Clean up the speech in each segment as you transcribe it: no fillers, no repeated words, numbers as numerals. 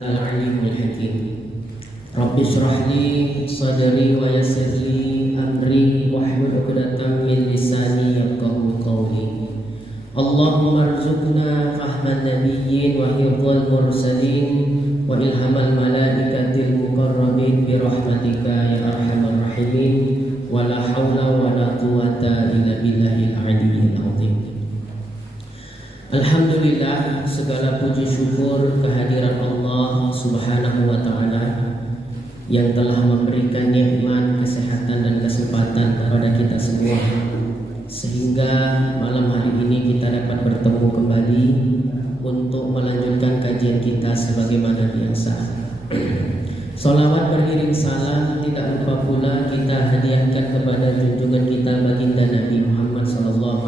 Al-Alim Al-Hakim. Rabbi shrah li sadri wa yassir li amri wahlul 'uqdatam min lisani yafqahu qawli. Allahumma arzuqna fahman nabiyyin wa hifdzal mursalin wa ilhamal malaikatil muqarrabin bi rahmatika ya arhamar rahimin wa la haula wa la quwwata illa billahil aliyyil azim. Alhamdulillah, segala puji syukur kehadiran Allah Subhanahu wa ta'ala yang telah memberikan nikmat, kesehatan dan kesempatan kepada kita semua, sehingga malam hari ini kita dapat bertemu kembali untuk melanjutkan kajian kita sebagaimana biasa. Salawat beriring salam tidak lupa pula kita hadiahkan kepada junjungan kita baginda Nabi Muhammad SAW.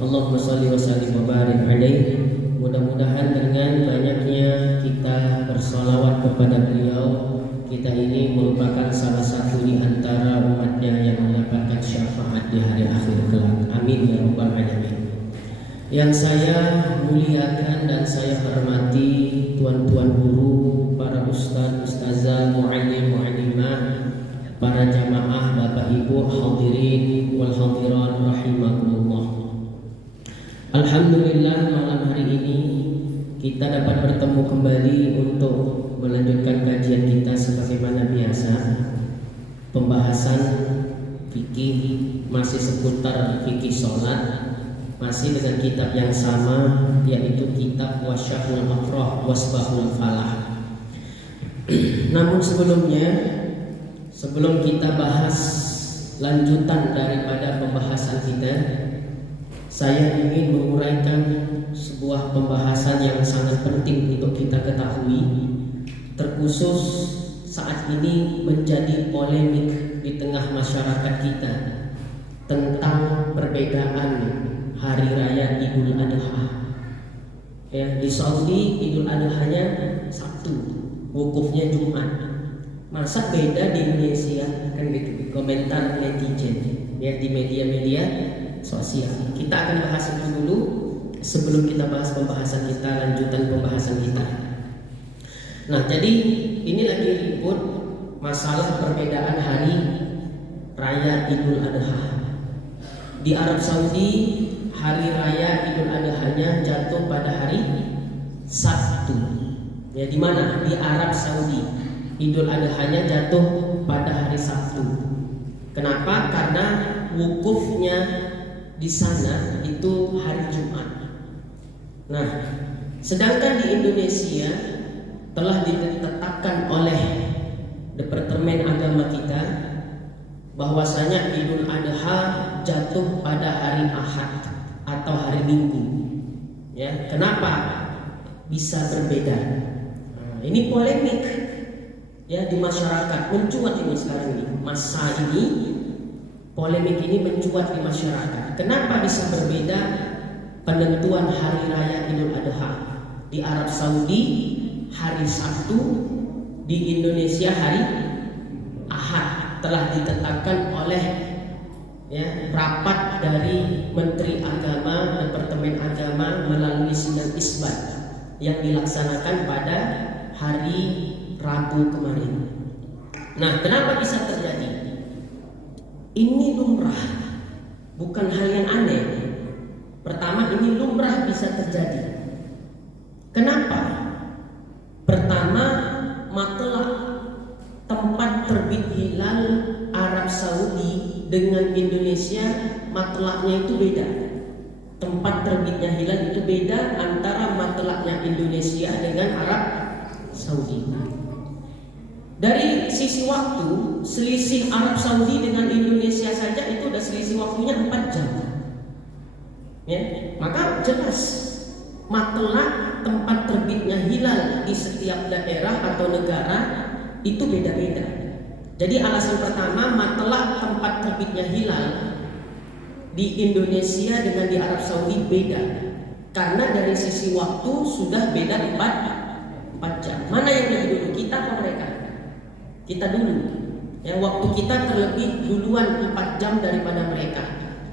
Allahumma sholli wa sallim wa barik alaihi. Mudah-mudahan dengan banyaknya kita bersalawat kepada beliau, kita ini merupakan salah satu di antara umatnya yang mendapatkan syafaat di hari akhir kelak. Amin ya rabbal alamin. Yang saya muliakan dan saya hormati tuan-tuan guru, para ustaz, ustazah, muallim, muallimah, para jamaah, bapak ibu, hadirin wal hadirat rahimakumullah. Alhamdulillah, malam hari ini kita dapat bertemu kembali untuk melanjutkan kajian kita sebagaimana biasa. Pembahasan fikih masih seputar fikih sholat, masih dengan kitab yang sama, yaitu kitab Wasyahul Mafrah Wasbahul Falah. Namun sebelum kita bahas lanjutan daripada pembahasan kita, saya ingin menguraikan sebuah pembahasan yang sangat penting untuk kita ketahui, terkhusus saat ini menjadi polemik di tengah masyarakat kita tentang perbedaan hari raya Idul Adha. Ya, di Saudi Idul Adha-nya Sabtu, wukufnya Jumat. Masa beda di Indonesia? Kan gitu, komentar netizen ya di media-media sosial. Kita akan bahas itu dulu sebelum kita bahas pembahasan kita, lanjutan pembahasan kita. Nah, jadi ini lagi ribut masalah perbedaan hari raya Idul Adha. Di Arab Saudi hari raya Idul Adha-nya jatuh pada hari Sabtu. Ya, di mana? Di Arab Saudi. Idul Adha-nya jatuh pada hari Sabtu. Kenapa? Karena wukufnya di sana itu hari Jumat. Nah, sedangkan di Indonesia telah ditetapkan oleh Departemen Agama kita bahwasanya Idul Adha jatuh pada hari Ahad atau hari Minggu. Ya, kenapa bisa berbeda? Nah, ini polemik ya di masyarakat, mencuat ini sekarang ini. Masa ini polemik ini mencuat di masyarakat. Kenapa bisa berbeda penentuan hari raya Idul Adha? Di Arab Saudi hari Sabtu, di Indonesia hari Ahad. Telah ditetapkan oleh rapat dari Menteri Agama, Departemen Agama melalui sidang isbat yang dilaksanakan pada hari Rabu kemarin. Nah, kenapa bisa terjadi? Ini lumrah, bukan hal yang aneh. Pertama, ini lumrah bisa terjadi. Kenapa? Pertama, matlak tempat terbit hilal Arab Saudi dengan Indonesia, matlaknya itu beda. Tempat terbitnya hilal itu beda antara matlaknya Indonesia dengan Arab Saudi. Dari sisi waktu, selisih Arab Saudi dengan Indonesia saja itu udah selisih waktunya 4 jam. Ya, maka jelas matlak tempat terbitnya hilal di setiap daerah atau negara itu beda-beda. Jadi alasan pertama, matlak tempat terbitnya hilal di Indonesia dengan di Arab Saudi beda. Karena dari sisi waktu sudah beda 4 jam. Mana yang lebih dulu, kita atau mereka? Kita dulu. Yang waktu kita terlebih duluan 4 jam daripada mereka.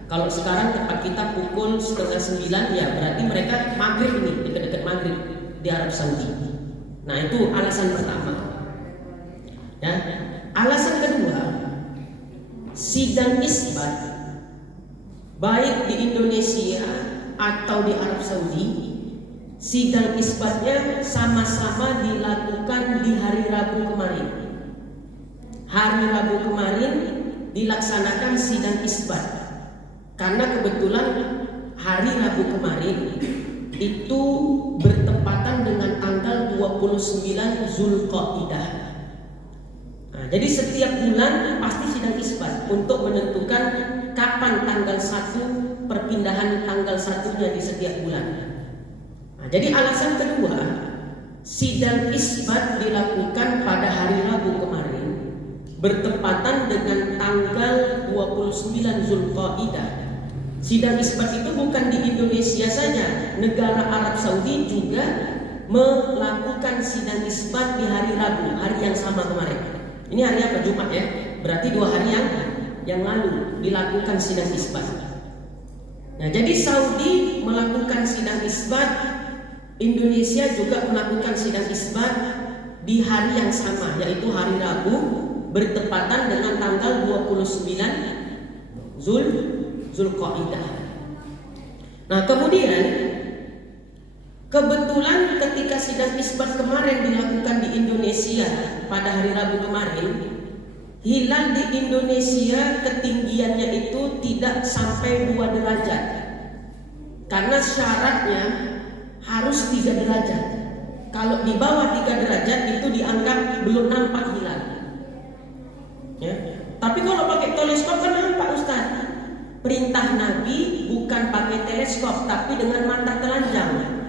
Kalau sekarang tempat kita pukul 8:30, ya berarti mereka maghrib ini, dekat-dekat maghrib di Arab Saudi. Nah, itu alasan pertama. Ya. Alasan kedua, sidang isbat baik di Indonesia atau di Arab Saudi, sidang isbatnya sama-sama dilakukan di hari Rabu kemarin. Hari Rabu kemarin dilaksanakan sidang isbat. Karena kebetulan hari Rabu kemarin itu bertepatan dengan tanggal 29 Zulqa'dah. Nah, jadi setiap bulan pasti sidang isbat untuk menentukan kapan tanggal 1 perpindahan tanggal satunya di setiap bulan. Nah, jadi alasan kedua, sidang isbat dilakukan pada hari Rabu kemarin bertepatan dengan tanggal 29 Zulqa'dah. Sidang isbat itu bukan di Indonesia saja, negara Arab Saudi juga melakukan sidang isbat di hari Rabu, hari yang sama kemarin. Ini hari apa? Jumat ya. Berarti 2 hari yang lalu dilakukan sidang isbat. Nah, jadi Saudi melakukan sidang isbat, Indonesia juga melakukan sidang isbat di hari yang sama, yaitu hari Rabu bertepatan dengan tanggal 29 Zulqa'dah. Nah, kemudian kebetulan ketika sidang isbat kemarin dilakukan di Indonesia pada hari Rabu kemarin, hilal di Indonesia ketinggiannya itu tidak sampai 2 derajat. Karena syaratnya harus 3 derajat. Kalau di bawah 3 derajat itu dianggap belum nampak hilal. Ya. Tapi kalau pakai teleskop kan nampak, Ustaz. Perintah Nabi bukan pakai teleskop tapi dengan mata telanjang.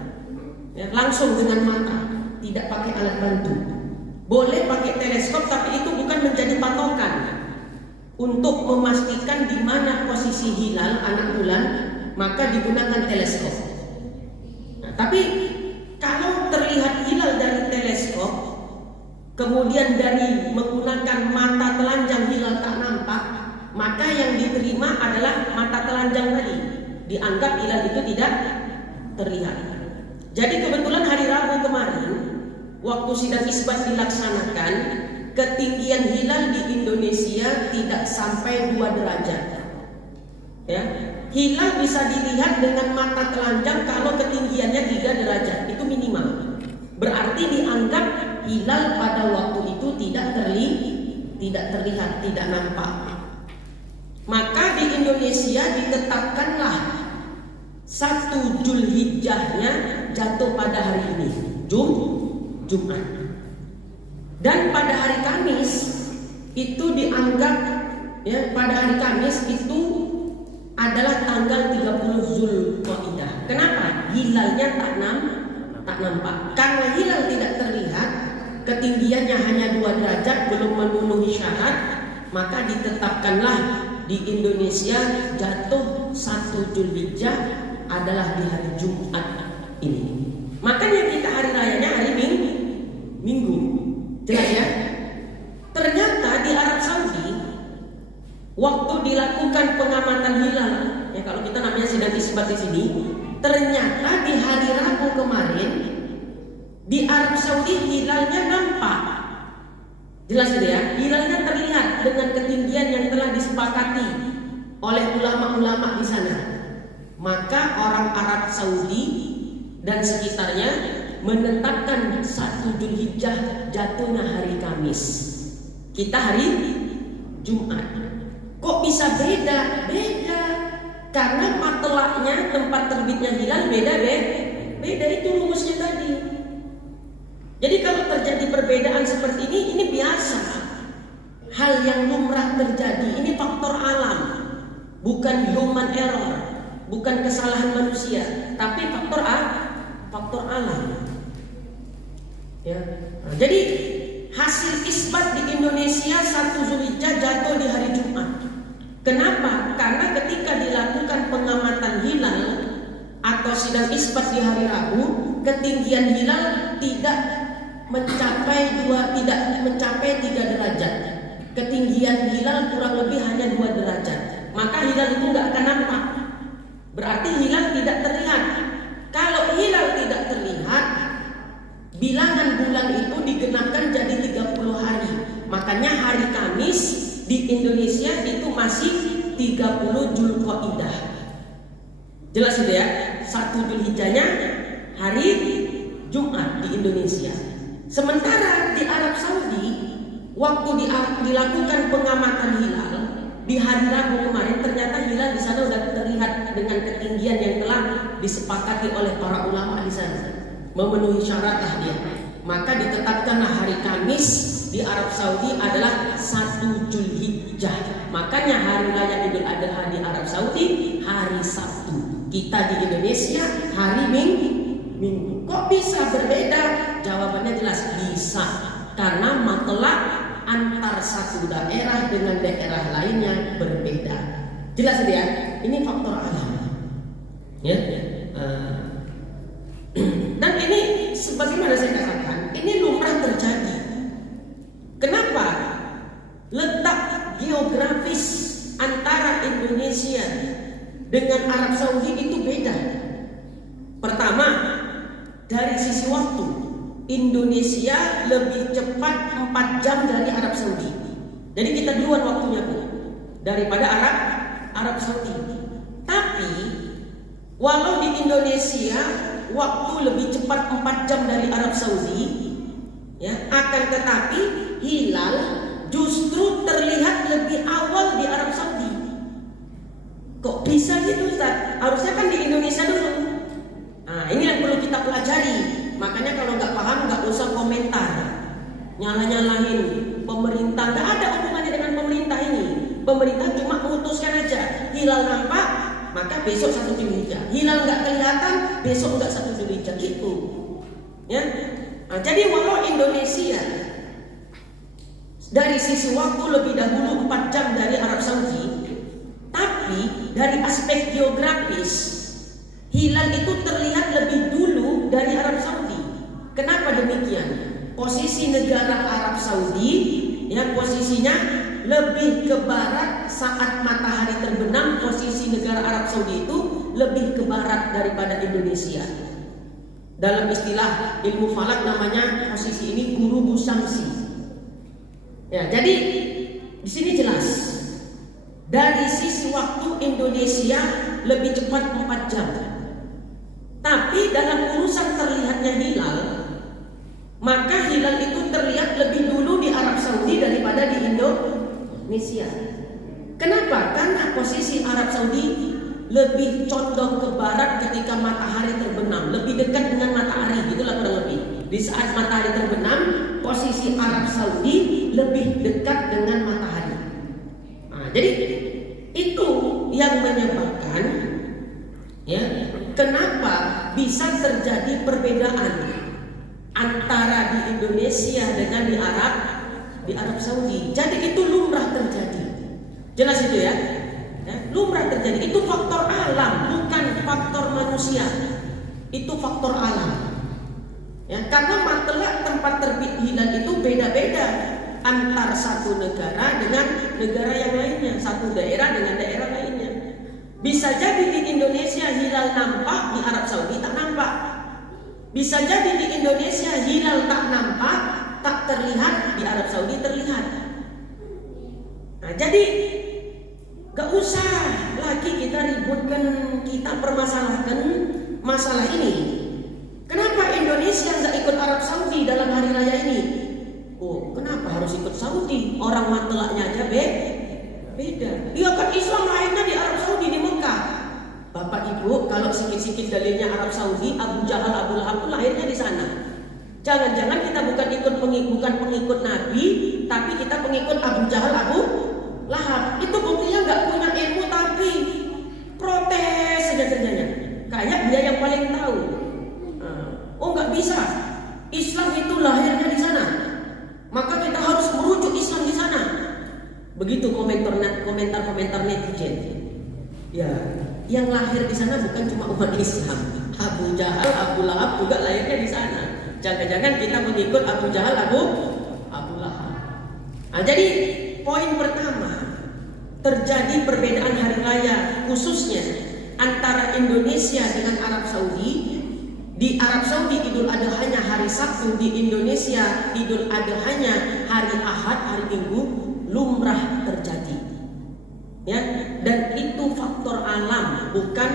Ya, langsung dengan mata, tidak pakai alat bantu. Boleh pakai teleskop tapi itu bukan menjadi patokan untuk memastikan di mana posisi hilal anak bulan, maka digunakan teleskop. Nah, tapi kalau terlihat hilal dari teleskop, kemudian dari menggunakan mata telanjang hilal tak nampak, maka yang diterima adalah mata telanjang tadi, dianggap hilal itu tidak terlihat. Jadi kebetulan hari Rabu kemarin, waktu sidang isbat dilaksanakan, ketinggian hilal di Indonesia tidak sampai 2 derajat. Ya, hilal bisa dilihat dengan mata telanjang kalau ketinggiannya 3 derajat, itu minimal. Berarti dianggap hilal pada waktu itu tidak terlihat, tidak nampak. Maka di Indonesia ditetapkanlah 1 Zulhijjahnya jatuh pada hari ini, Jumat. Dan pada hari Kamis itu dianggap, ya, pada hari Kamis itu adalah tanggal 30 Zulqa'dah. Kenapa? Hilalnya tak nampak. Karena hilal tidak terlihat, ketinggiannya hanya 2 derajat, belum memenuhi syarat, maka ditetapkanlah di Indonesia jatuh 1 Zulhijjah adalah di hari Jumat ini. Makanya kita hari rayanya hari Minggu. Jelas ya? Ternyata di Arab Saudi waktu dilakukan pengamatan hilal, ya kalau kita namanya sidang isbat di sini, ternyata di hari Rabu kemarin di Arab Saudi hilalnya nampak. Jelas gitu ya? Hilalnya terlihat dengan ketinggian yang telah disepakati oleh ulama-ulama di sana. Maka orang Arab Saudi dan sekitarnya menetapkan 1 Zulhijjah jatuhnya hari Kamis. Kita hari Jumat. Kok bisa beda? Beda. Karena matelaknya, tempat terbitnya hilal beda. Itu rumusnya tadi. Jadi kalau terjadi perbedaan seperti ini biasa. Hal yang lumrah terjadi. Ini faktor alam, bukan human error, bukan kesalahan manusia, tapi faktor alam. Ya. Nah, jadi hasil isbat di Indonesia 1 Zulhijjah jatuh di hari Jumat. Kenapa? Karena ketika dilakukan pengamatan hilal atau sidang isbat di hari Rabu, ketinggian hilal tidak mencapai 3 derajat. Ketinggian hilal kurang lebih hanya 2 derajat. Maka hilal itu nggak akan nampak. Berarti hilal tidak terlihat. Kalau hilal tidak terlihat, bilangan bulan Makanya hari Kamis di Indonesia itu masih 30 Zulqa'dah. Jelas itu ya. 1 Dzulhijjahnya hari Jumat di Indonesia. Sementara di Arab Saudi waktu dilakukan pengamatan hilal di hari Rabu kemarin, ternyata hilal di sana sudah terlihat dengan ketinggian yang telah disepakati oleh para ulama di sana, memenuhi syarat dia. Maka ditetapkanlah hari Kamis di Arab Saudi adalah 1 Dzulhijjah. Makanya hari raya Idul Adha di Arab Saudi hari Sabtu. Kita di Indonesia hari Minggu. Kok bisa berbeda? Jawabannya jelas bisa. Karena matlaq antar satu daerah dengan daerah lainnya berbeda. Jelas ya? Ini faktor alam. Ya. Dan ini sebagaimana saya katakan, ini lumrah terjadi. Kenapa? Letak geografis antara Indonesia dengan Arab Saudi itu beda. Pertama, dari sisi waktu, Indonesia lebih cepat 4 jam dari Arab Saudi. Jadi kita duluan waktunya daripada Arab Saudi. Tapi walau di Indonesia waktu lebih cepat 4 jam dari Arab Saudi, ya, akan tetapi hilal justru terlihat lebih awal di Arab Saudi. Kok bisa gitu Ustaz? Harusnya kan di Indonesia dulu. Nah, ini yang perlu kita pelajari. Makanya kalau nggak paham nggak usah komentar, nyala-nyalahin pemerintah. Nggak ada hubungannya dengan pemerintah ini. Pemerintah cuma memutuskan aja, hilal nampak maka besok 1 Dzulhijjah. Hilal nggak kelihatan, besok nggak 1 Dzulhijjah gitu. Ya. Nah, jadi walau Indonesia dari sisi waktu lebih dahulu 4 jam dari Arab Saudi, tapi dari aspek geografis hilal itu terlihat lebih dulu dari Arab Saudi. Kenapa demikian? Posisi negara Arab Saudi, ya, posisinya lebih ke barat saat matahari terbenam. Posisi negara Arab Saudi itu lebih ke barat daripada Indonesia. Dalam istilah ilmu falak namanya posisi ini ghurubu syamsi. Ya, jadi di sini jelas dari sisi waktu Indonesia lebih cepat 4 jam. Tapi dalam urusan terlihatnya hilal, maka hilal itu terlihat lebih dulu di Arab Saudi daripada di Indonesia. Kenapa? Karena posisi Arab Saudi lebih condong ke barat ketika matahari terbenam, lebih dekat dengan matahari, itulah kurang lebih. Di saat matahari terbenam, posisi Arab Saudi lebih dekat dengan matahari. Nah, jadi itu yang menyebabkan, ya, kenapa bisa terjadi perbedaan antara di Indonesia dengan di Arab Saudi. Jadi itu lumrah terjadi. Jelas itu ya? Lumrah terjadi. Itu faktor alam, bukan faktor manusia. Itu faktor alam. Ya, karena matlaq tempat terbit hilal itu beda-beda antar satu negara dengan negara yang lainnya, satu daerah dengan daerah lainnya. Bisa jadi di Indonesia hilal nampak, di Arab Saudi tak nampak. Bisa jadi di Indonesia hilal tak nampak, tak terlihat, di Arab Saudi terlihat. Nah, jadi gak usah lagi kita ributkan, kita permasalahkan masalah ini. Kenapa Indonesia gak ikut Arab Saudi dalam hari raya ini? Oh, kenapa harus ikut Saudi? Orang matlaqnya aja beda. Iya kan Islam lahirnya di Arab Saudi, di Mekah. Bapak Ibu, kalau sikit-sikit dalilnya Arab Saudi, Abu Jahal, Abu Lahab lahirnya di sana. Jangan-jangan kita bukan pengikut Nabi, tapi kita pengikut Abu Jahal, Abu Lahab. Itu buktinya nggak punya ilmu tapi protes saja kerjanya. Kayak dia yang paling tahu. Oh nggak bisa. Islam itu lahirnya di sana. Maka kita harus merujuk Islam di sana. Begitu komentar netizen. Ya, yang lahir di sana bukan cuma umat Islam. Abu Jahal, Abu Lahab juga lahirnya di sana. Jangan-jangan kita mengikut Abu Jahal, Abu Lahab. Nah, jadi poin pertama, terjadi perbedaan hari raya khususnya antara Indonesia dengan Arab Saudi Di Arab Saudi Idul Adha-nya hari Sabtu, di Indonesia Idul Adha-nya hari Ahad, hari Minggu, lumrah terjadi. Ya, dan itu faktor alam, bukan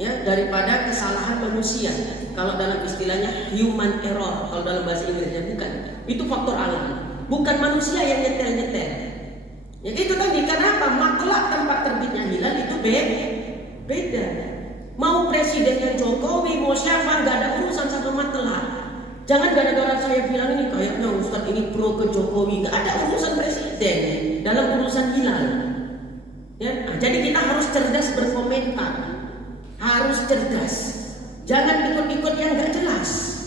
ya daripada kesalahan manusia. Kalau dalam istilahnya human error, kalau dalam bahasa Inggrisnya bukan. Itu faktor alam, bukan manusia yang nyetel-nyetel. Ya itu tadi, kenapa matlak tempat terbitnya hilal itu beda. Mau presidennya Jokowi, mau siapa, nggak ada urusan sama matlak. Jangan gara-gara saya bilang ini kayaknya Ustadz ini pro ke Jokowi, nggak ada urusan presiden dalam urusan hilal. Ya, nah, jadi kita harus cerdas berkomentar, harus cerdas, jangan ikut-ikut yang nggak jelas.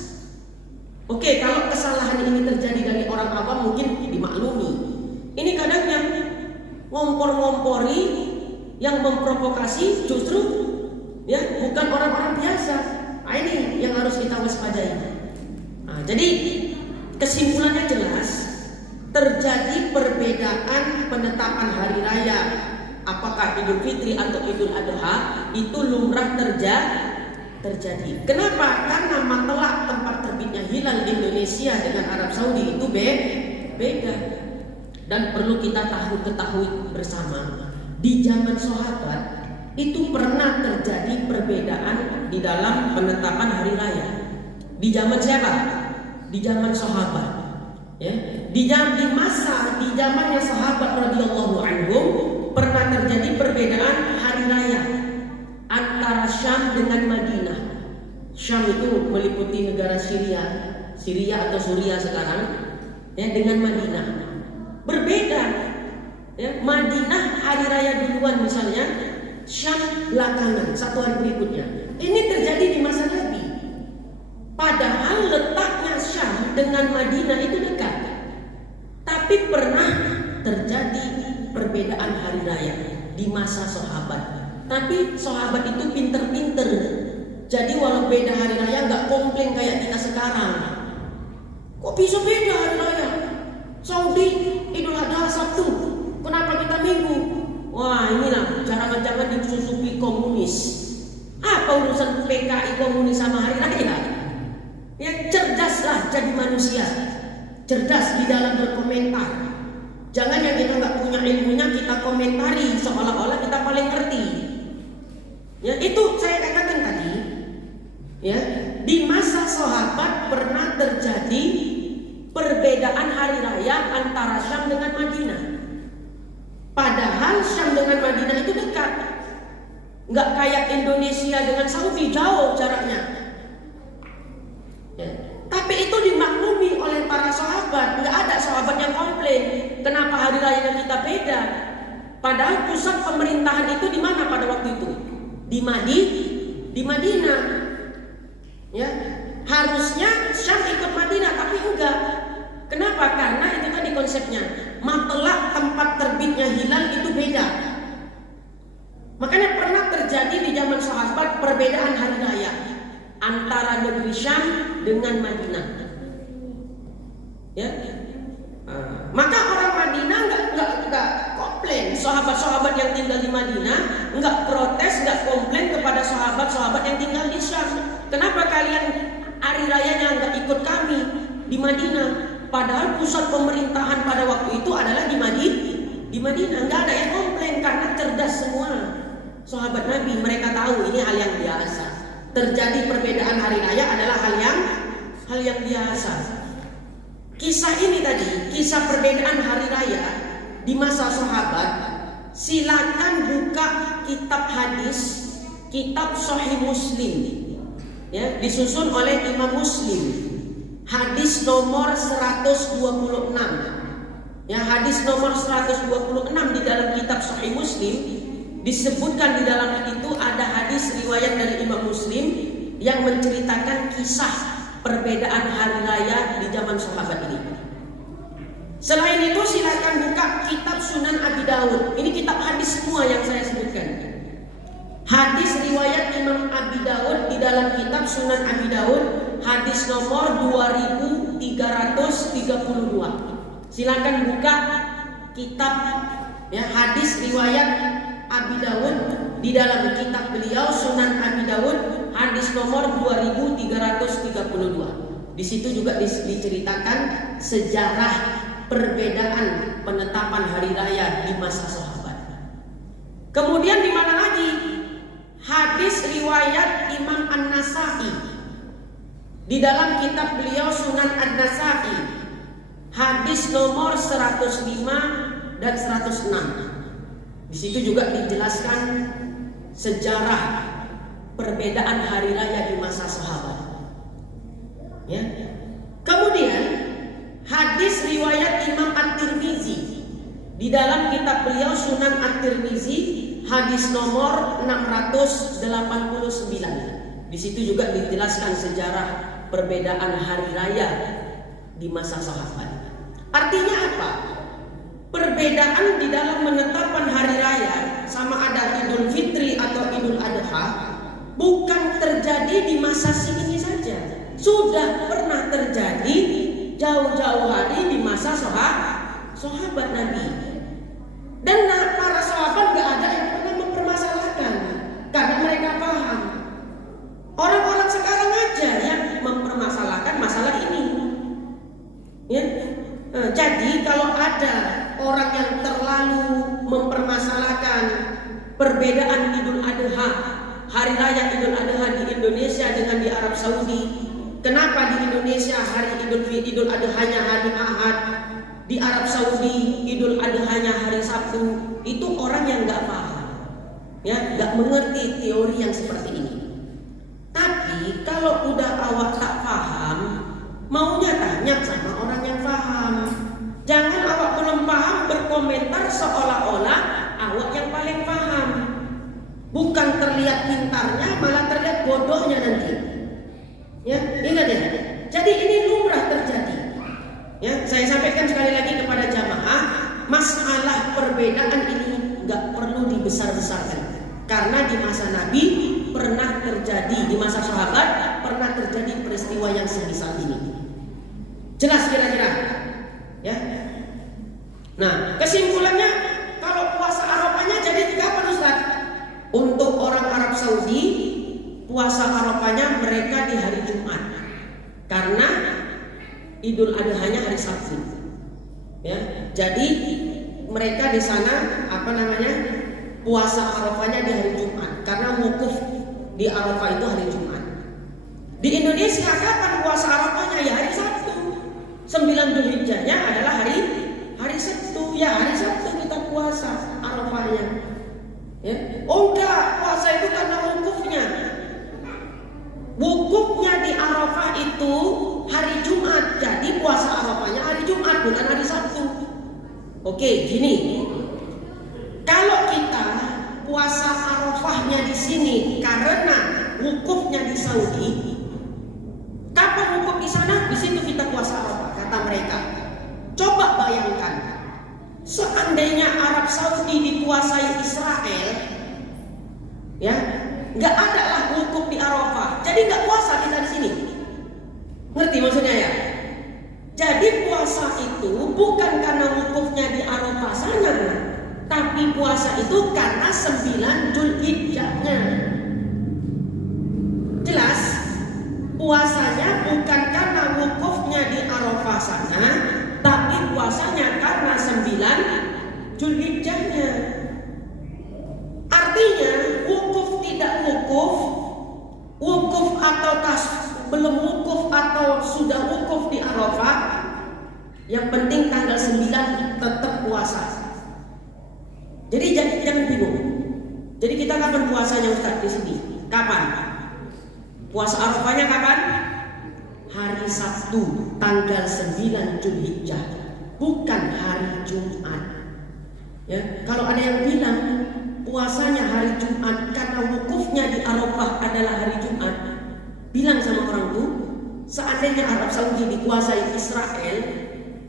Oke, kalau kesalahan ini terjadi dari orang awam mungkin dimaklumi. Ini kadang yang ngompor-ngompori, yang memprovokasi justru ya bukan orang-orang biasa. Nah, ini yang harus kita waspadai. Nah, jadi kesimpulannya jelas, terjadi perbedaan penetapan hari raya, apakah Idul Fitri atau Idul Adha, itu lumrah terjadi. Kenapa? Karena matlak tempat terbitnya hilal Indonesia dengan Arab Saudi itu beda. Dan perlu kita ketahui bersama, di zaman sahabat itu pernah terjadi perbedaan di dalam penetapan hari raya. Di zaman siapa? Di zaman sahabat. Ya, di zamannya sahabat radhiyallahu anhum pernah terjadi perbedaan hari raya antara Syam dengan Madinah. Syam itu meliputi negara Syria atau Suriah sekarang, ya, dengan Madinah. Berbeda. Ya, Madinah hari raya duluan misalnya, Syam belakangan, satu hari berikutnya. Ini terjadi di masa Nabi. Padahal letaknya Syam dengan Madinah itu dekat. Tapi pernah terjadi perbedaan hari raya di masa sahabat. Tapi sahabat itu pinter-pinter. Jadi walau beda hari raya nggak komplain kayak kita sekarang. Kok bisa beda hari raya? Saudi Idul Adha Sabtu, kenapa kita Minggu? Wah, inilah jangan-jangan disusupi komunis. Apa urusan PKI komunis sama hari raya? Ya cerdaslah jadi manusia, cerdas di dalam berkomentar. Jangan yang kita nggak punya ilmunya kita komentari seolah-olah kita paling ngerti. Ya itu saya katakan tadi. Ya, di masa sahabat pernah terjadi perbedaan hari raya antara Syam dengan Madinah. Padahal Syam dengan Madinah itu dekat. Nggak kayak Indonesia dengan Saudi, jauh jaraknya. Ya. Tapi itu dimaklumi oleh para sahabat. Nggak ada sahabat yang komplain kenapa hari raya kita beda. Padahal pusat pemerintahan itu di mana pada waktu itu? Di Madinah. Ya, harusnya Syam ikut Madinah, tapi enggak. Kenapa? Karena itu tadi konsepnya, matlak tempat terbitnya hilal itu beda. Makanya pernah terjadi di zaman sahabat perbedaan hari raya antara negeri Syam dengan Madinah. Ya, maka orang Madinah enggak komplain. Sahabat-sahabat yang tinggal di Madinah enggak protes, enggak komplain kepada sahabat-sahabat yang tinggal di Syam. Kenapa kalian hari rayanya enggak ikut kami di Madinah? Padahal pusat pemerintahan pada waktu itu adalah di Madinah. Enggak ada yang komplain karena cerdas semua. Sahabat Nabi, mereka tahu ini hal yang biasa. Terjadi perbedaan hari raya adalah hal yang biasa. Kisah ini tadi, kisah perbedaan hari raya di masa sahabat, silakan buka kitab hadis, kitab Sahih Muslim, ya, disusun oleh Imam Muslim, hadis nomor 126. Ya, hadis nomor 126 di dalam kitab Sahih Muslim disebutkan, di dalam itu ada hadis riwayat dari Imam Muslim yang menceritakan kisah perbedaan hari raya di zaman sahabat ini. Selain itu silakan buka kitab Sunan Abi Dawud. Ini kitab hadis semua yang saya sebutkan. Hadis riwayat Imam Abi Dawud di dalam kitab Sunan Abi Dawud, hadis nomor 2332. Silakan buka kitab, ya, hadis riwayat Abi Dawud di dalam kitab beliau Sunan Abi Dawud, hadis nomor 2332. Di situ juga diceritakan sejarah perbedaan penetapan hari raya di masa sahabat. Kemudian di mana lagi? Hadis riwayat Imam An-Nasa'i. Di dalam kitab beliau Sunan An-Nasa'i, hadis nomor 105 dan 106. Di situ juga dijelaskan sejarah perbedaan hari raya di masa sahabat. Ya. Kemudian hadis riwayat Imam At-Tirmizi. Di dalam kitab beliau Sunan At-Tirmizi, hadis nomor 689. Di situ juga dijelaskan sejarah perbedaan hari raya di masa sahabat. Artinya apa? Perbedaan di dalam menetapkan hari raya, sama ada Idul Fitri atau Idul Adha, bukan terjadi di masa ini saja. Sudah pernah terjadi jauh-jauh hari di masa sahabat Nabi. Dan para sahabat gak ada yang pernah mempermasalahkan, karena mereka paham. Orang-orang sekarang aja yang mempermasalahkan masalah ini. Ya. Jadi kalau ada orang yang terlalu mempermasalahkan perbedaan Idul Adha, hari raya Idul Adha di Indonesia dengan di Arab Saudi, kenapa di Indonesia hari Idul Adha-nya hari Ahad, di Arab Saudi Idul Adha-nya hari Sabtu, itu orang yang nggak paham, ya, nggak mengerti teori yang seperti ini. Tapi kalau udah awak tak paham, maunya tanya sama orang yang paham. Jangan awak belum paham berkomentar seolah-olah awak yang paling paham. Bukan terlihat pintarnya, malah terlihat bodohnya nanti. Ya, ingat ya. Jadi ini lumrah terjadi. Ya, saya sampaikan sekali lagi kepada jamaah, masalah perbedaan ini nggak perlu dibesar-besarkan. Karena di masa Nabi pernah terjadi, di masa sahabat pernah terjadi peristiwa yang sebesar ini. Jelas kira-kira? Ya. Nah, kesimpulannya kalau puasa Arafahnya jadi kapan Ustaz? Untuk orang Arab Saudi, puasa Arafahnya mereka di hari Jumat. Karena Idul Adha-nya hari Sabtu. Ya. Jadi mereka di sana puasa Arafahnya di hari Jumat, karena wukuf di Arafah itu hari Jumat. Di Indonesia kapan puasa Arafahnya? Ya hari Sabtu. 9 Dzulhijjahnya adalah hari Sabtu. Ya hari Sabtu kita puasa Arafahnya. Ya. Oh enggak, puasa itu karena wukufnya. Wukufnya di Arafah itu hari Jumat. Jadi puasa Arafahnya hari Jumat, bukan hari Sabtu. Oke, gini. Kalau kita puasa Arafahnya di sini karena wukufnya di Saudi, kapan wukuf di sana? Di situ kita puasa Arafah, kata mereka. Coba bayangkan, seandainya Arab Saudi dikuasai Israel, ya, nggak ada lah wukuf di Arafah, jadi nggak puasa kita di sini. Ngerti maksudnya ya? Jadi puasa itu bukan karena wukufnya di Arafah sana, tapi puasa itu karena 9 Dzulhijjahnya. Jelas? Puasanya bukan karena wukufnya di Arafah sana, tapi puasanya karena 9 Dzulhijjahnya. Artinya wukuf tidak wukuf ataukah belum wukuf atau sudah wukuf di Arafah, yang penting tanggal 9 tetap puasa. Jadi jangan bingung. Jadi kita kapan puasanya Ustaz di sini? Kapan? Puasa Arafahnya kapan? Hari Sabtu, tanggal 9 Dzulhijjah, bukan hari Jumat. Ya, kalau ada yang bilang puasanya hari Jumat karena wukufnya di Arafah adalah hari Jumat, bilang sama orang itu, seandainya Arab Saudi dikuasai Israel,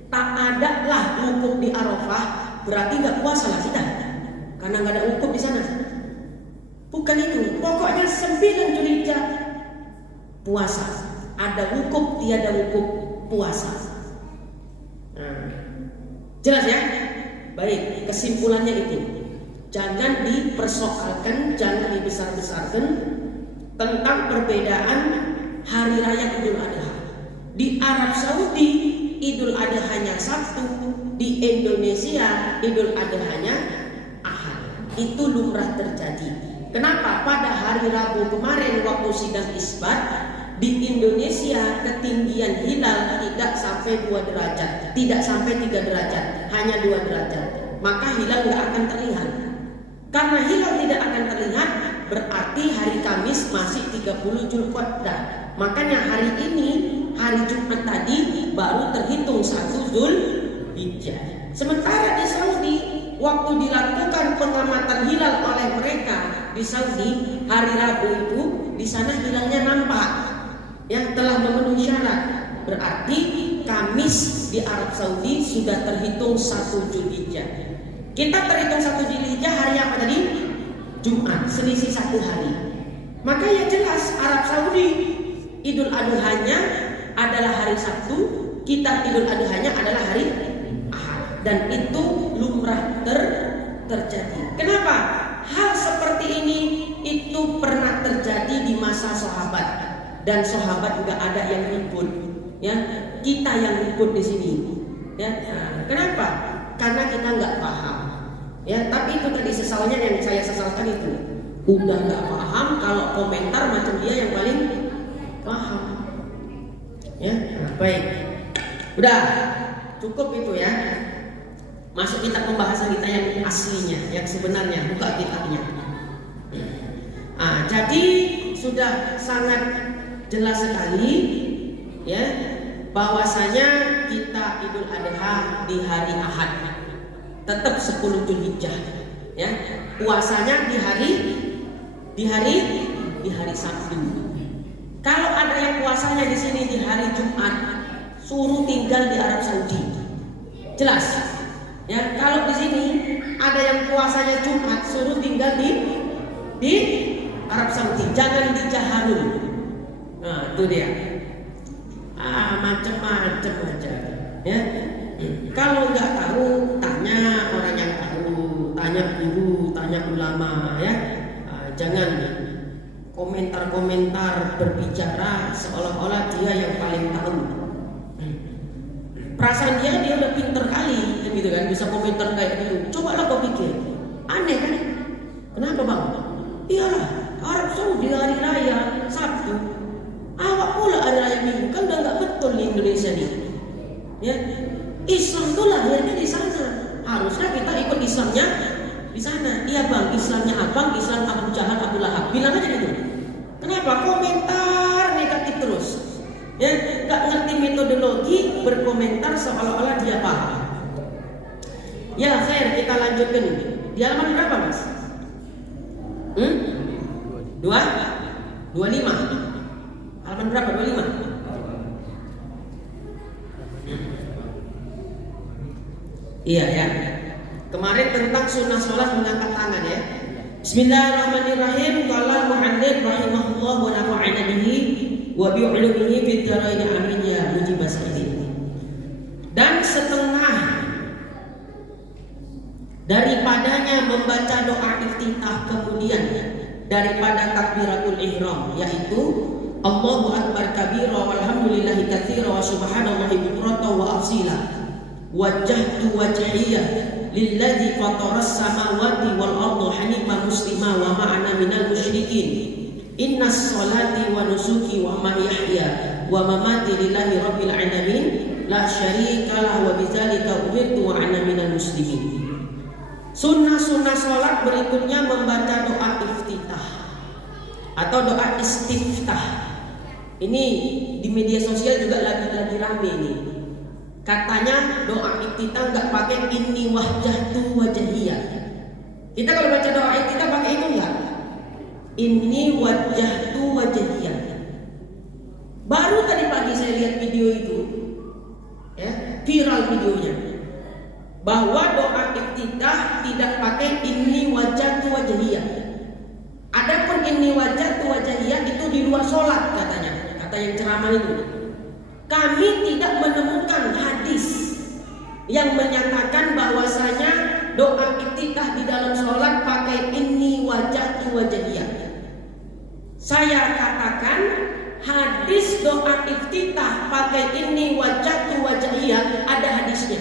tak ada lah wukuf di Arafah, berarti nggak puasa lah kita, karena nggak ada wukuf di sana. Bukan itu, pokoknya 9 Dzulhijjah puasa, ada wukuf tiada wukuf puasa. Jelas ya? Baik, kesimpulannya itu, jangan dipersoalkan, jangan dibesar-besarkan tentang perbedaan hari raya Idul Adha. Di Arab Saudi Idul Adha-nya Sabtu, di Indonesia Idul Adha-nya Ahad. Itu lumrah terjadi. Kenapa? Pada hari Rabu kemarin waktu sidang isbat di Indonesia ketinggian hilal tidak sampai 2 derajat, tidak sampai 3 derajat, hanya 2 derajat. Maka hilal nggak akan terlihat. Karena hilal tidak akan terlihat, berarti hari Kamis masih 30 Zulqa'dah. Makanya hari ini, hari Jumat tadi baru terhitung 1 Zulhijjah. Sementara di Saudi, waktu dilakukan pengamatan hilal oleh mereka di Saudi, hari Rabu itu di sana hilalnya nampak, yang telah memenuhi syarat. Berarti Kamis di Arab Saudi sudah terhitung 1 Zulhijjah. Kita terhitung 1 Zulhijjah hari apa tadi? Jumat, selisih 1 hari. Maka ya jelas Arab Saudi Idul Adha-nya adalah hari Sabtu, kita Idul Adha-nya adalah hari Ahad. Dan itu lumrah terjadi. Kenapa? Hal seperti ini itu pernah terjadi di masa sahabat, dan sahabat juga ada yang ribut, ya. Kita yang ribut di sini, ya. Kenapa? Karena kita nggak paham, ya. Tapi itu tadi sesalnya yang saya sesalkan itu, udah nggak paham, kalau komentar macam dia yang paling paham, ya. Baik, udah cukup itu ya. Masuk kitab pembahasan kita yang aslinya, yang sebenarnya, buka kitabnya. Jadi sudah sangat jelas sekali, ya, bahwasanya kita Idul Adha di hari Ahad, tetap 10 Zulhijjah, ya. Puasanya di hari Sabtu. Kalau ada yang puasanya di sini di hari Jumat, suruh tinggal di Arab Saudi. Jelas. Ya, kalau di sini ada yang puasanya Jumat, suruh tinggal di Arab Saudi, jangan di Jaharul. Nah, itu dia. Macam-macam aja. Ya. Kalau nggak tahu, tanya orang yang tahu, tanya guru, tanya ulama, ya. Jangan komentar-komentar berbicara seolah-olah dia yang paling tahu. Perasaan dia udah pinter kali, gitu kan, bisa komentar kayak gitu. Coba lah kau pikir, aneh kan? Kenapa bang? Iyalah, Arab Saudi hari raya Sabtu, awak pula hari raya Minggu, kan udah nggak betul di Indonesia nih. Ya, Islam tuh lahirnya di sana, harusnya kita ikut Islamnya di sana. Iya bang, Islamnya abang, Islam Abu Jahal, Abu Lahab, bilang aja gitu. Kenapa komentar negatif terus? Ya, nggak ngerti metodologi, berkomentar seolah-olah dia paham. Ya, Khair, kita lanjutkan. Di halaman berapa, Mas? 25. Halaman berapa? 25. Iya, ya. Kemarin tentang sunnah sholat mengangkat tangan, ya. Bismillahirrahmanirrahim. Qala al-mu'allif rahimahullah wa nafa'ana bihi wa bi'ulumihi fid dharain amin ya mujibas ini. Dan setengah daripadanya membaca doa iftitah, kemudian daripada takbiratul ihram, yaitu Allahu akbar kabira walhamdulillahi katsira wa subhanallahi bukratan wa asila, wajjahtu wajhiyya lilladzi fataras samawati wal arda hanifan muslima wa ma'ana minal musyrikin. Innas salati wa nusuki wa mahyaya wa mamati lillahi rabbil alamin la syarika lahu wa bidzalika umirtu wa ana minal muslimin. Sunnah-sunnah salat berikutnya membaca doa iftitah atau doa istiftah. Ini di media sosial juga lagi rame ini. Katanya doa iftitah enggak pakai inni wajjahtu wajhiyya. Kita kalau baca doa iftitah pakai itu enggak? Inni wajjahtu wajhiyya. Baru tadi pagi saya lihat video itu, ya, viral videonya, bahwa doa iftitah tidak pakai inni wajjahtu wajhiyya. Adapun inni wajjahtu wajhiyya itu di luar sholat katanya, kata yang ceramah itu. Kami tidak menemukan hadis yang menyatakan bahwasanya doa iftitah di dalam sholat pakai inni wajjahtu wajhiyya. Saya katakan hadis doa iftitah pakai inni wajhatu wajhiyah ada hadisnya.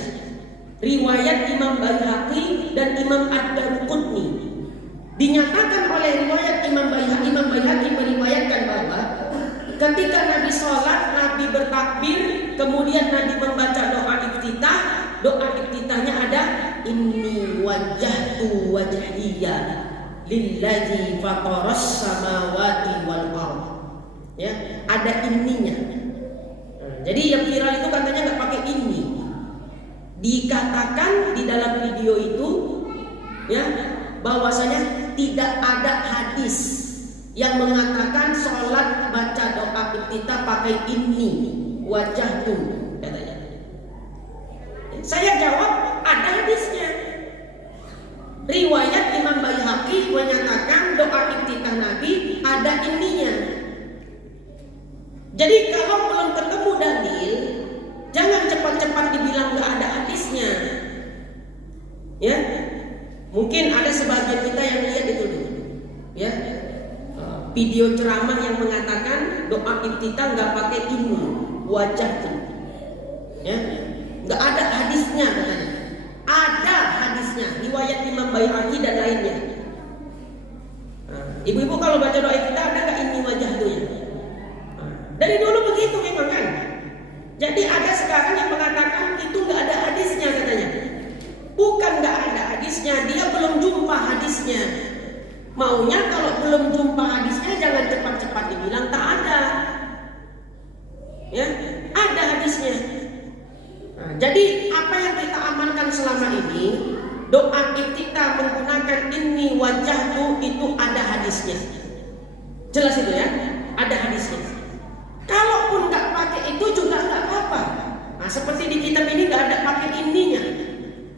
Riwayat Imam Baihaqi dan Imam Ad-Darqutni. Dinyatakan oleh riwayat Imam Baihaqi meriwayatkan bahwa ketika Nabi sholat, Nabi bertakbir, kemudian Nabi membaca doa iftitah. Doa iftitahnya ada inni wajhatu wajhiyya lillazi fataras samawati wal ardh. Ya, ada inninya. Jadi yang viral itu katanya nggak pakai inni. Dikatakan di dalam video itu, ya, bahwasanya tidak ada hadis yang mengatakan sholat baca doa iftitah pakai inni wajhatu katanya. Saya jawab ada hadisnya. Riwayat Imam Baihaqi menyatakan doa iftitah Nabi ada inninya. Jadi kalau belum ketemu dalil, jangan cepat-cepat dibilang nggak ada hadisnya. Ya, mungkin ada sebagian kita yang lihat itu dulu. Ya, video ceramah yang mengatakan doa iftitah nggak pakai inni wajah tuh. Ya, nggak ada hadisnya katanya. Ada hadisnya, riwayat Imam Baihaqi dan lainnya. Ibu-ibu kalau baca doa iftitah ada nggak inni wajah tuh ya? Dari dulu begitu memang kan. Jadi ada sekarang yang mengatakan itu nggak ada hadisnya katanya. Bukan nggak ada hadisnya, dia belum jumpa hadisnya. Maunya kalau belum jumpa hadisnya jangan cepat-cepat dibilang tak ada. Ya, ada hadisnya. Nah, jadi apa yang kita amalkan selama ini, doa iftitah menggunakan inni wajhatu itu ada hadisnya. Jelas itu ya, ada hadisnya. Kalaupun nggak pakai itu juga nggak apa-apa. Nah, seperti di kitab ini nggak ada pakai inninya.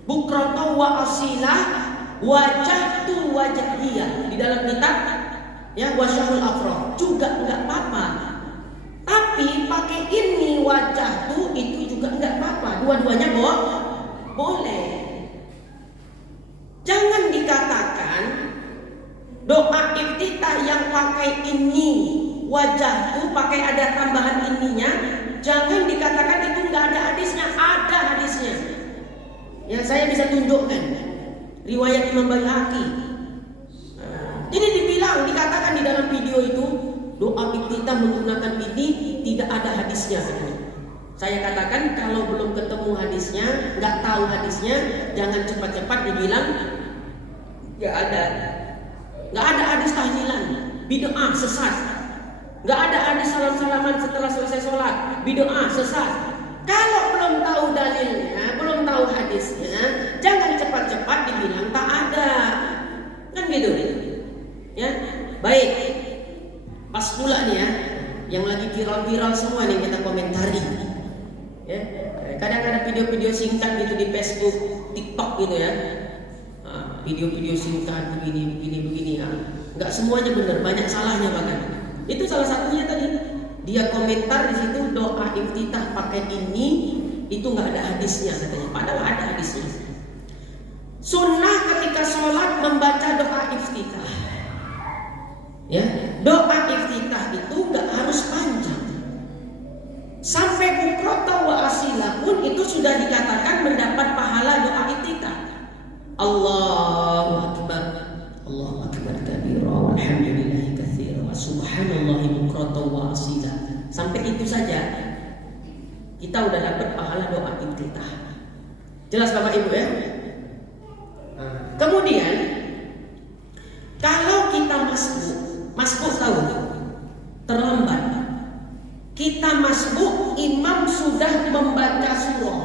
Bukrata wa asilah wajhatu wajhiyah di dalam kitab ya Wasyahul Afrah juga nggak apa-apa. Tapi pakai inni wajhatu itu juga nggak apa-apa. Dua-duanya boleh. Jangan dikatakan doa iftitah yang pakai inni wajah itu pakai ada tambahan ininya, jangan dikatakan itu nggak ada hadisnya, ada hadisnya. Ya, saya bisa tunjukkan riwayat Imam Baihaqi. Jadi dikatakan di dalam video itu doa iftitah menggunakan ini tidak ada hadisnya. Saya katakan kalau belum ketemu hadisnya, nggak tahu hadisnya, jangan cepat-cepat dibilang nggak ada hadis tahlilan, bid'ah sesat. Gak ada hadis salam-salaman setelah selesai sholat, bid'ah sesat. Kalau belum tahu dalilnya, belum tahu hadisnya, jangan cepat-cepat dibilang tak ada. Kan gitu. Ya, baik. Pas pula nih ya, yang lagi viral-viral semua nih kita komentari. Ya, kadang ada video-video singkat gitu di Facebook, TikTok gitu ya. Video-video singkat begini ya. Gak semuanya benar, banyak salahnya bahkan. Itu salah satunya tadi dia komentar di situ doa iftitah pakai ini itu nggak ada hadisnya katanya, padahal ada hadisnya. Sunnah ketika sholat membaca doa iftitah. Ya, doa iftitah itu nggak harus panjang. Sampai bukrata wa asilah pun itu sudah dikatakan mendapat pahala doa iftitah. Allahu akbar, Allahu akbar kabira, walhamdulillahi katsira, wa subhanallahi bukrata wa asila. Sampai itu saja kita udah dapat pahala doa iftitah. Jelas Bapak Ibu ya? Kemudian kalau kita masbuk tahu terlambat. Kita masbuk, imam sudah membaca surah.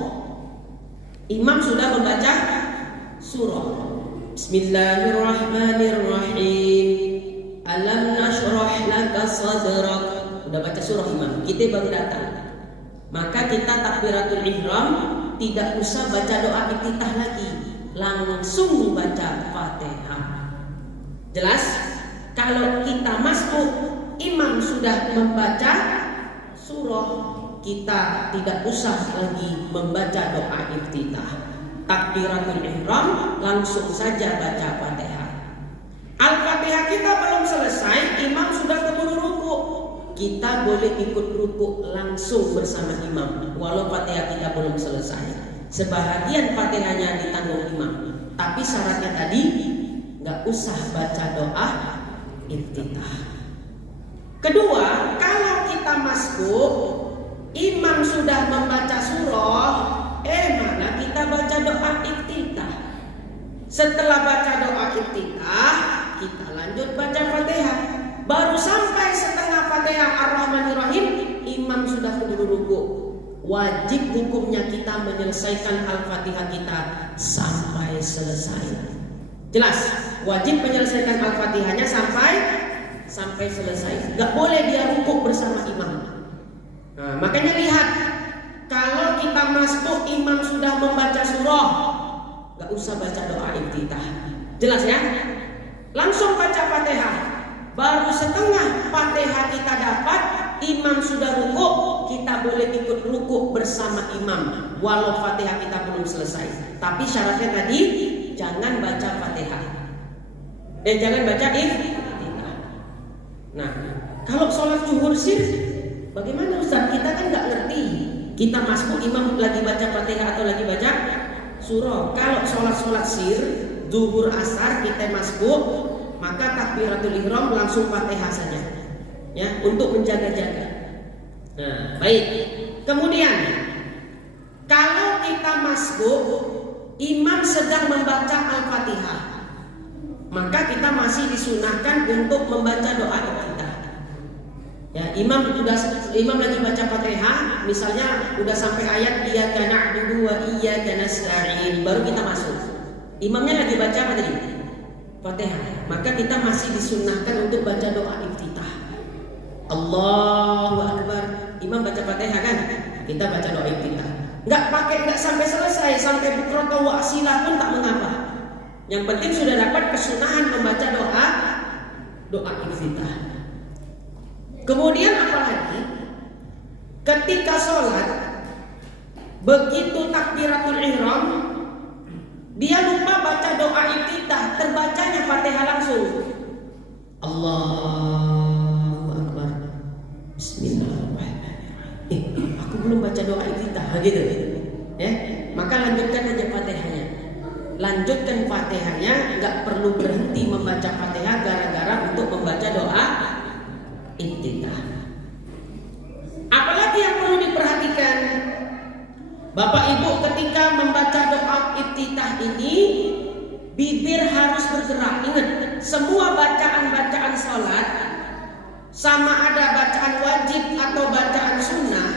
Imam sudah membaca surah. Bismillahirrahmanirrahim. Alam nashrah laka sadrak. Udah baca surah imam, kita baru datang. Maka kita takbiratul ihram, tidak usah baca doa iftitah lagi, langsung baca Fatihah. Jelas? Kalau kita masbuk, imam sudah membaca surah, kita tidak usah lagi membaca doa iftitah. Takbiratul ihram langsung saja baca Fatihah. Al-Fatihah kita belum selesai, imam sudah keburu ruku. Kita boleh ikut ruku langsung bersama imam, walau Fatihah kita belum selesai. Sebahagian Fatihahnya ditanggung imam, tapi syaratnya tadi nggak usah baca doa iftitah. Kedua, kalau kita masbuk, imam sudah membaca surah, mana kita baca doa iftitah. Setelah baca doa iftitah, kita lanjut baca Fatihah. Baru sampai setengah Fatihah Ar-Rahmanir-Rahim, imam sudah keburu ruku. Wajib hukumnya kita menyelesaikan Al-Fatihah kita sampai selesai. Jelas, wajib menyelesaikan Al-Fatihahnya sampai selesai. Gak boleh dia ruku bersama imam. Nah, makanya lihat, kalau kita masbuk imam sudah membaca surah, gak usah baca doa iftitah. Jelas ya? Langsung baca Fatihah. Baru setengah Fatihah kita dapat, imam sudah ruku, kita boleh ikut ruku bersama imam walau Fatihah kita belum selesai. Tapi syaratnya tadi jangan baca Fatihah. Jangan baca iftitah. Nah, kalau sholat zuhur sir, bagaimana Ustaz? Kita kan nggak ngerti. Kita masbuk imam lagi baca Fatihah atau lagi baca surah. Kalau sholat sir, zuhur asar kita masbuk, maka takbiratul ihram langsung Fatihah saja, ya, untuk menjaga-jaga. Nah, baik. Kemudian, kalau kita masbuk, imam sedang membaca Al-Fatihah, maka kita masih disunahkan untuk membaca doa kita. Ya, imam lagi baca Fatihah, misalnya udah sampai ayat iyyaka na'budu wa iyyaka nasta'in, baru kita masuk. Imamnya lagi baca apa tadi? Fatihah. Maka kita masih disunahkan untuk baca doa iftitah. Allahu Akbar. Imam baca Fatihah kan? Kita baca doa iftitah. Nggak sampai selesai, sampai bukrata wa asilah pun tak mengapa. Yang penting sudah dapat kesunahan membaca doa iftitah. Kemudian apalagi? Ketika sholat, begitu takbiratul ihram, dia lupa baca doa iftitah, terbacanya Fatihah langsung. Allahu Akbar. Bismillahirrahmanirrahim. Aku belum baca doa iftitah, gitu. Ya, maka lanjutkan aja Fatihahnya. Lanjutkan Fatihahnya, nggak perlu berhenti membaca Fatihah gara-gara untuk membaca doa iftitah. Apalagi yang perlu diperhatikan, Bapak Ibu, ketika membaca doa iftitah ini, bibir harus bergerak. Ingat, semua bacaan-bacaan sholat, sama ada bacaan wajib atau bacaan sunnah,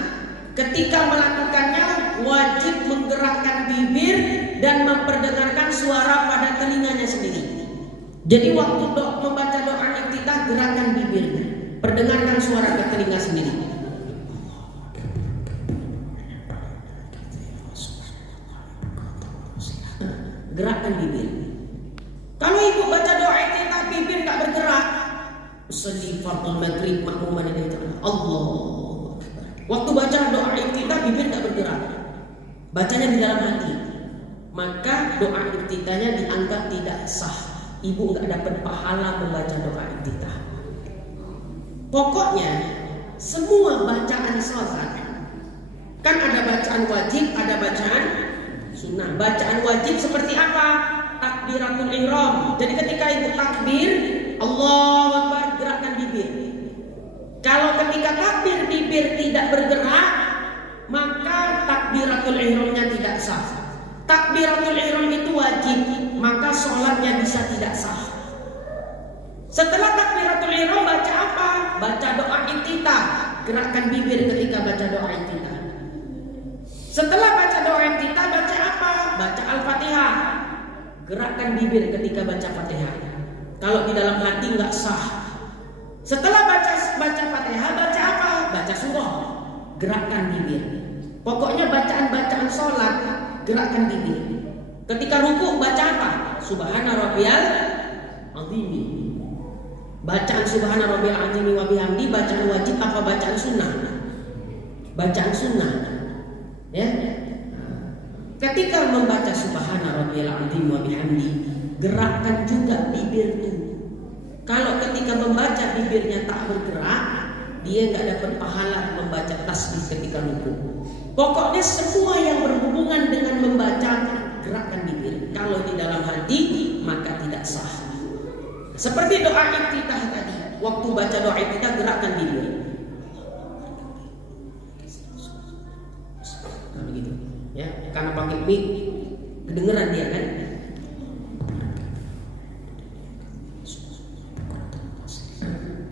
ketika melakukannya wajib menggerakkan bibir dan memperdengarkan suara pada telinganya sendiri. Jadi waktu membaca doa iftitah, gerakan bibirnya, perdengarkan suara ke telinga sendiri. Gerakkan bibir. Kalau ibu baca doa iftitah bibir tak bergerak, sedih fardhu maghrib makmuman itu Allahu Akbar. Waktu baca doa iftitah bibir tak bergerak, bacanya di dalam hati, maka doa iftitahnya dianggap tidak sah. Ibu nggak dapat pahala membaca doa iftitah. Pokoknya semua bacaan sholat kan ada bacaan wajib, ada bacaan sunnah. Bacaan wajib seperti apa? Takbiratul ihram. Jadi ketika ibu takbir, Allahu Akbar, gerakkan bibir. Kalau ketika takbir bibir tidak bergerak, maka takbiratul ihramnya tidak sah. Takbiratul ihram itu wajib, maka sholatnya bisa tidak sah. Setelah takbiratul ihram baca apa? Baca doa iftitah. Gerakkan bibir ketika baca doa iftitah. Setelah baca doa iftitah baca apa? Baca Al-Fatihah. Gerakkan bibir ketika baca Fatihah. Kalau di dalam hati nggak sah. Setelah baca Fatihah baca apa? Baca surah. Gerakkan bibir. Pokoknya bacaan-bacaan sholat gerakkan bibir. Ketika ruku baca apa? Subhana rabbiyal azim. Bacaan subhana rabbiyal azim wa bihamdi bacaan wajib apa bacaan sunnah? Bacaan sunnah. Ya. Ketika membaca subhana rabbiyal azim wa bihamdi, gerakkan juga bibir itu. Kalau ketika membaca bibirnya tak bergerak, dia nggak dapat pahala membaca tasbih ketika rukuk. Pokoknya semua yang berhubungan dengan membaca, gerakkan bibir. Kalau di dalam hati, maka tidak sah. Seperti doa iftitah tadi, waktu baca doa iftitah gerakkan bibir. Nah, begitu. Ya, karena pakai mic kedengeran dia kan.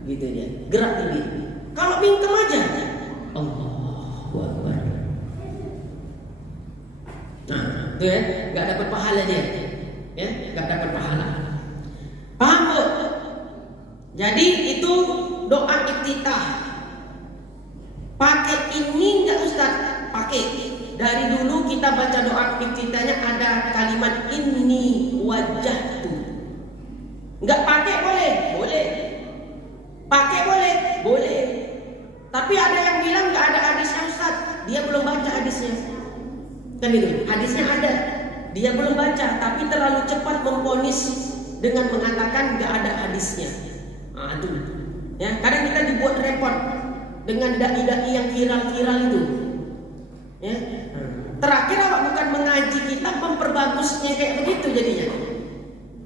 Gitu dia, gerak bibir. Kalau bingkem aja, Allahu Akbar. Nah, itu ya, nggak dapat pahala dia, ya, nggak dapat pahala. Paham bu? Jadi itu doa iftitah. Pakai ini nggak Ustaz? Pakai. Dari dulu kita baca doa iftitahnya ada kalimat inni wajjahtu. Nggak pakai boleh, boleh. Pakai boleh, boleh. Tapi ada yang bilang nggak ada hadisnya Ustaz. Dia belum baca hadisnya. Kan itu, hadisnya ada. Dia belum baca, tapi terlalu cepat memvonis dengan mengatakan nggak ada hadisnya. Nah, itu. Ya, kadang kita dibuat repot dengan dai-dai yang viral-viral itu. Ya. Terakhir awak bukan mengaji kita, memperbagusnya kayak begitu jadinya.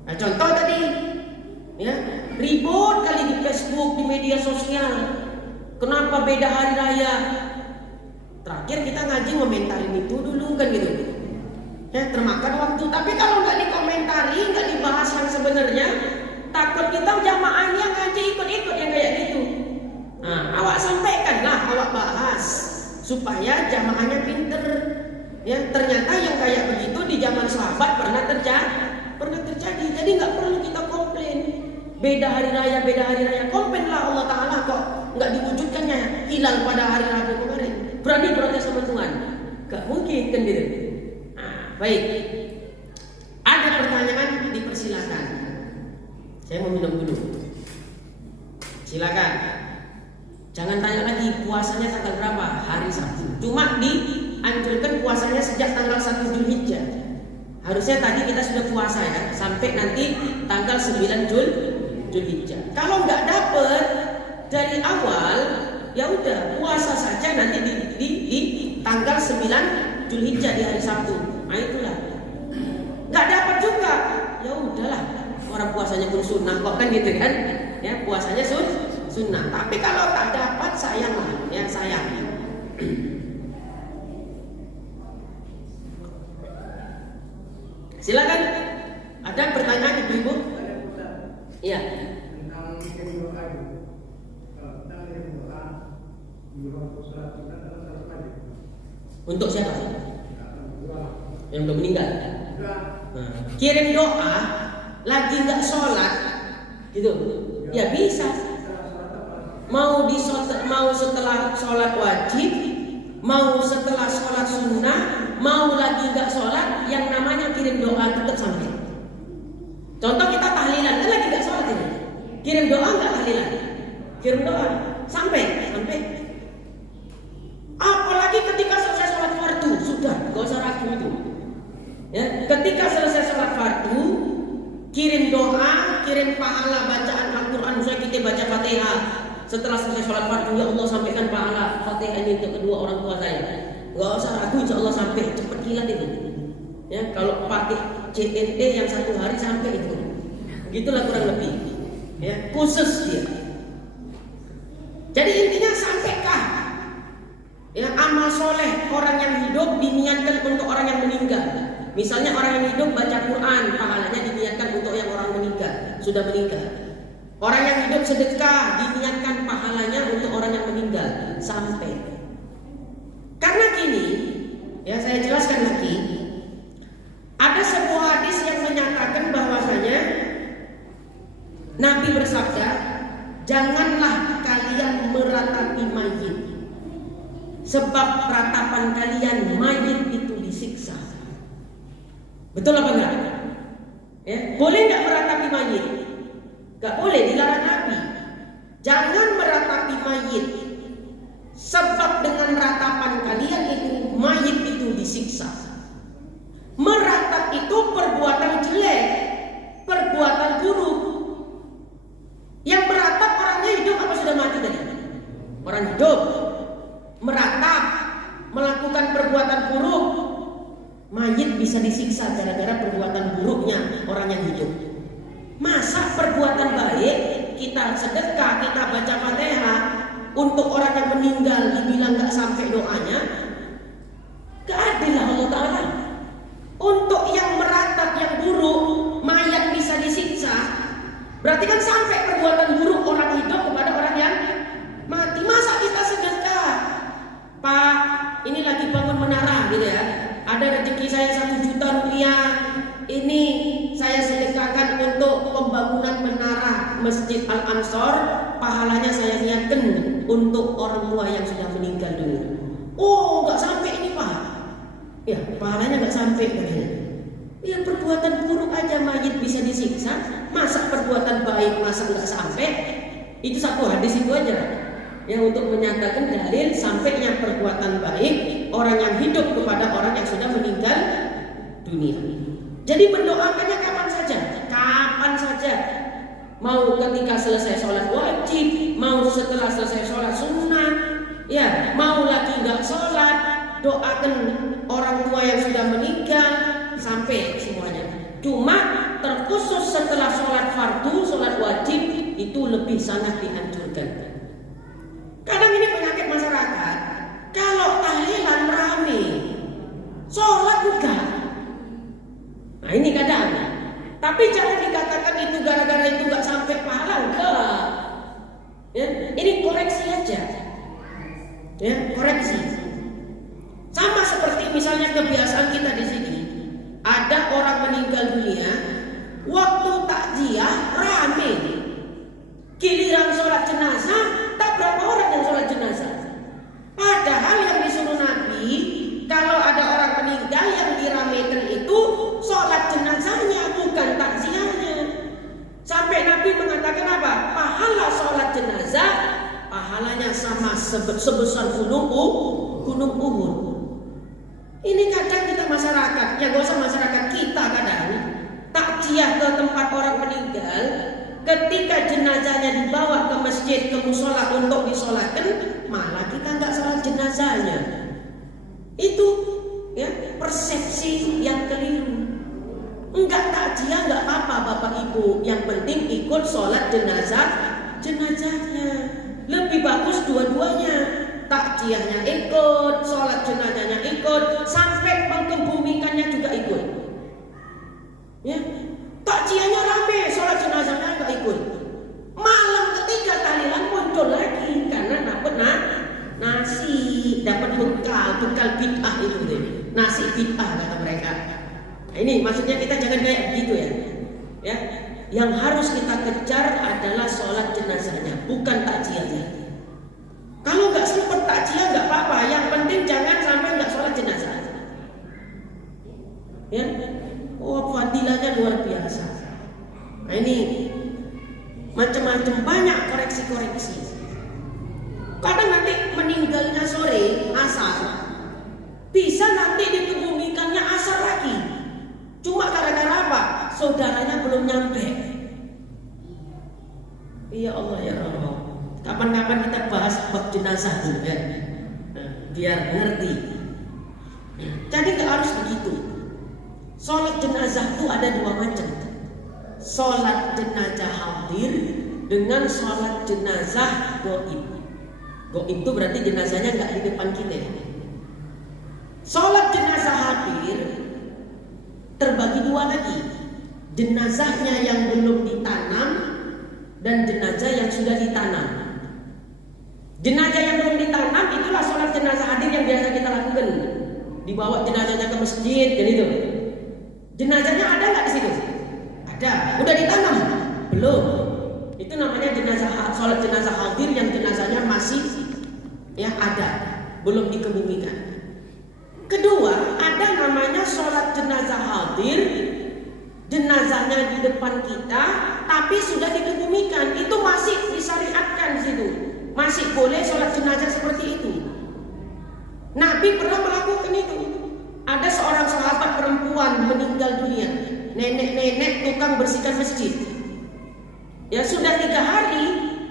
Nah, contoh tadi, ya, ribut kali di Facebook, di media sosial. Kenapa beda hari raya? Terakhir kita ngaji ngomentarin itu dulu kan gitu. Ya, termakan waktu. Tapi kalau nggak dikomentari, nggak dibahas yang sebenarnya, takut kita jamaahnya ngaji ikut-ikut yang kayak gitu. Nah, awak sampaikanlah, awak bahas supaya jamaahnya pinter. Ya, ternyata yang kayak begitu di zaman sahabat pernah terjadi. Jadi nggak perlu kita komplain. Beda hari raya, komplainlah Allah Ta'ala kok nggak diwujudkannya hilal pada hari Rabu kemarin. Berani protes sama Tuhan? Gak mungkin kan gitu. Nah, baik. Ada pertanyaan, dipersilakan. Saya mau minum dulu. Silakan. Jangan tanya lagi puasanya tanggal berapa, hari Sabtu. Cuma dianjurkan puasanya sejak tanggal 1 Zulhijjah. Harusnya tadi kita sudah puasa ya, sampai nanti tanggal 9 Zulhijjah. Kalau nggak dapet dari awal, ya udah puasa saja nanti di tanggal 9 Zulhijjah di hari Sabtu. Nah itulah. Nggak dapat juga, ya udahlah. Orang puasanya pun sunnah kok kan gitu kan? Ya puasanya sunnah. Tapi kalau tak dapat sayang lah, ya sayang. Silakan. Ada pertanyaan ibu-ibu? Iya. Untuk siapa? Yang udah meninggal. Nah, kirim doa lagi nggak sholat, gitu. Ya bisa. Mau setelah sholat wajib, mau setelah sholat sunnah, mau lagi nggak sholat, yang namanya kirim doa tetap sampai. Contoh kita tahlilan, kan lagi nggak sholat ini. Kirim doa nggak tahlilan? Kirim doa sampai. Apalagi ketika selesai sholat fardu, sudah, gak usah ragu itu. Ya, ketika selesai sholat fardu, kirim doa, kirim pahala bacaan Al-Quran. Misalnya kita baca Fatihah, setelah selesai sholat fardu, ya Allah sampaikan pahala Fatihah ini untuk kedua orang tua saya. Gak usah ragu, insya Allah sampai, cepat kilat itu. Ya, kalau pakai CNT yang 1 hari sampai itu. Begitulah kurang lebih. Ya, khusus dia. Jadi intinya sampaikah? Ya, amal soleh orang yang hidup diniatkan untuk orang yang meninggal. Misalnya orang yang hidup baca Quran, pahalanya diniatkan untuk yang orang meninggal, sudah meninggal. Orang yang hidup sedekah diniatkan pahalanya untuk orang yang meninggal. Sampai. Karena gini, ya saya jelaskan lagi. Ada sebuah hadis yang menyatakan bahwasanya Nabi bersabda, janganlah kalian meratapi mayit, sebab ratapan kalian mayit itu disiksa. Betul apa enggak? Ya, boleh enggak meratapi mayit? Enggak boleh, dilarang Nabi. Jangan meratapi mayit, sebab dengan ratapan kalian itu mayit itu disiksa. Meratap itu perbuatan jelek, perbuatan buruk. orang hidup, meratap, melakukan perbuatan buruk, mayit bisa disiksa gara-gara perbuatan buruknya orang yang hidup. Masa perbuatan baik, kita sedekah, kita baca Fatihah, untuk orang yang meninggal dibilang gak sampai doanya? Gak adil lah Allah Ta'ala. Untuk yang meratap, yang buruk, mayat bisa disiksa, berarti kan sampai perbuatan buruk orang hidup kepada orang yang mati. Masa kita sedekah, Pak, ini lagi bangun menara gitu ya, ada rezeki saya 1 juta rupiah, ini saya sedekahkan untuk pembangunan menara Masjid Al-Ansor, pahalanya saya niatkan untuk orang tua yang sudah meninggal dunia. Oh, nggak sampai ini Pak. Ya, pahalanya nggak sampai katanya. Ya, perbuatan buruk aja mayit bisa disiksa, masa perbuatan baik masa nggak sampai? Itu satu hadis itu aja yang untuk menyatakan dalil sampainya perbuatan baik orang yang hidup kepada orang yang sudah meninggal dunia. Jadi mendoakannya kapan saja, kapan saja. Mau ketika selesai sholat wajib, mau setelah selesai sholat sunnah, ya, mau lagi nggak sholat, doakan orang tua yang sudah meninggal sampai semuanya. Cuma terkhusus setelah sholat fardu, sholat wajib itu lebih sangat dianjurkan. Kadang ini penyakit masyarakat, kalau tahlilan rame, sholat enggak. Nah ini kadang. Tapi jangan dikatakan itu gara-gara itu enggak sampai pahala, enggak. Ya, ini koreksi aja. Ya, koreksi. Sama seperti misalnya kebiasaan kita di sini, ada orang meninggal dunia, waktu takziah rame, giliran sholat jenazah tak berapa orang yang sholat jenazah. Padahal yang disuruh Nabi, kalau ada orang meninggal yang diramaikan itu sholat jenazahnya, bukan takziahnya. Sampai Nabi mengatakan apa? Pahala sholat jenazah, pahalanya sama sebesar gunung Uhud. Ini kadang kita masyarakat, ya gak usah masyarakat kita, kadang takziah ke tempat orang meninggal, ketika jenazahnya dibawa ke masjid, ke musola untuk disolatkan, malah kita nggak sholat jenazahnya. Itu ya persepsi yang keliru. Enggak takziah nggak apa-apa Bapak Ibu, yang penting ikut sholat jenazahnya. Lebih bagus dua-duanya. Takziahnya ikut, sholat jenazahnya ikut, sampai mengkebumikannya juga ikut. Ya, takziahnya rame, sholat jenazahnya nggak ikut. Malam ketiga tahlilan muncul lagi karena dapat nasi, dapat bekal bid'ah itu deh. Nasi bid'ah kata mereka. Nah, ini maksudnya kita jangan kayak begitu ya. Ya, yang harus kita kejar adalah sholat jenazahnya, bukan takziahnya. Kalau nggak sempat takziah nggak apa-apa, yang penting jangan sampai nggak sholat jenazah. Ya, oh fadilahnya luar biasa. Nah ini macam-macam, banyak koreksi-koreksi. Kadang nanti meninggalnya sore asar, bisa nanti dikebumikannya asar lagi. Cuma gara-gara apa? Saudaranya belum nyampe. Ya Allah ya Allah. Kapan-kapan kita bahas bab jenazah ya, biar ngerti. Jadi nggak harus begitu. Sholat jenazah itu ada dua macam. Sholat jenazah hadir dengan sholat jenazah goib. Goib itu berarti jenazahnya nggak di depan kita. Sholat jenazah hadir terbagi dua lagi. Jenazahnya yang belum ditanam dan jenazah yang sudah ditanam. Jenazah yang belum ditanam itulah sholat jenazah hadir yang biasa kita lakukan. Dibawa jenazahnya ke masjid dan itu. Jenazahnya ada nggak di situ? Ada. Udah ditanam? Belum. Itu namanya sholat jenazah hadir yang jenazahnya masih ya ada, belum dikebumikan. Kedua, ada namanya sholat jenazah hadir, jenazahnya di depan kita, tapi sudah dikebumikan. Itu masih disyariatkan di situ. Masih boleh sholat jenazah seperti itu. Nabi pernah melakukan itu. Ada seorang sahabat perempuan meninggal dunia, nenek-nenek tukang bersihkan masjid. Ya sudah 3 hari,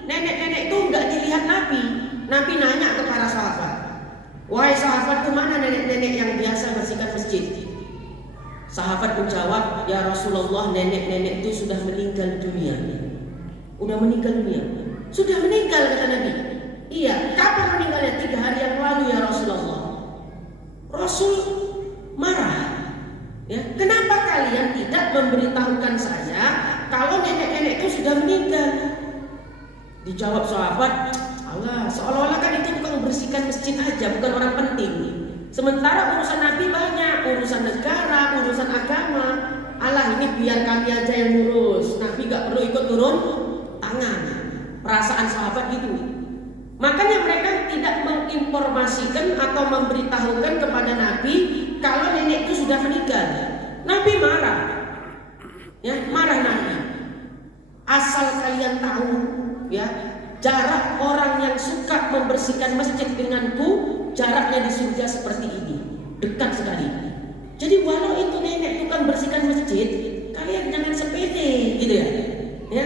nenek-nenek itu nggak dilihat Nabi. Nabi nanya ke para sahabat, wahai sahabat, kemana nenek-nenek yang biasa bersihkan masjid? Sahabat menjawab, ya Rasulullah, nenek-nenek itu sudah meninggal dunia. Udah meninggal dunia. Sudah meninggal, kata Nabi. Iya, kapan meninggalnya? 3 hari yang lalu ya Rasulullah. Rasul marah. Ya, kenapa kalian tidak memberitahukan saya kalau nenek-nenek itu sudah meninggal? Dijawab sahabat, Allah, seolah-olah kan itu tukang bersihkan masjid aja, bukan orang penting. Sementara urusan Nabi banyak, urusan negara, urusan agama. Allah, ini biar kami aja yang ngurus. Nabi gak perlu ikut turun tangan. Perasaan sahabat gitu. Makanya mereka tidak menginformasikan atau memberitahukan kepada Nabi kalau nenek itu sudah meninggal. Nabi marah. Ya, marah Nabi. Asal kalian tahu, ya, jarak orang yang suka membersihkan masjid denganku, jaraknya di surga seperti ini, dekat sekali. Jadi walau itu nenek tukang bersihkan masjid, kalian jangan sepele, gitu ya. Ya,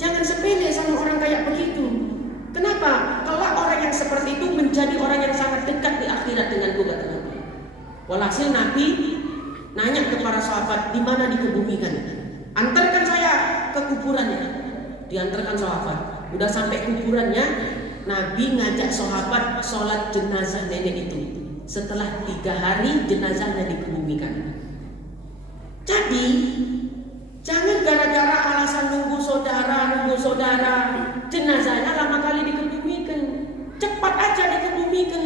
jangan sepele sama orang kayak begitu. Kenapa? Kelak orang yang seperti itu menjadi orang yang sangat dekat di akhirat denganku, kata Nabi. Walhasil Nabi nanya ke para sahabat, di mana dikebumikan? Antarkan saya ke kuburannya. Diantarkan sahabat. Udah sampai kuburannya, Nabi ngajak sahabat sholat jenazah nenek itu. Setelah 3 hari jenazahnya dikebumikan. Jadi jangan gara-gara alasan nunggu saudara, jenazahnya lama kali dikebumikan. Cepat aja dikebumikan.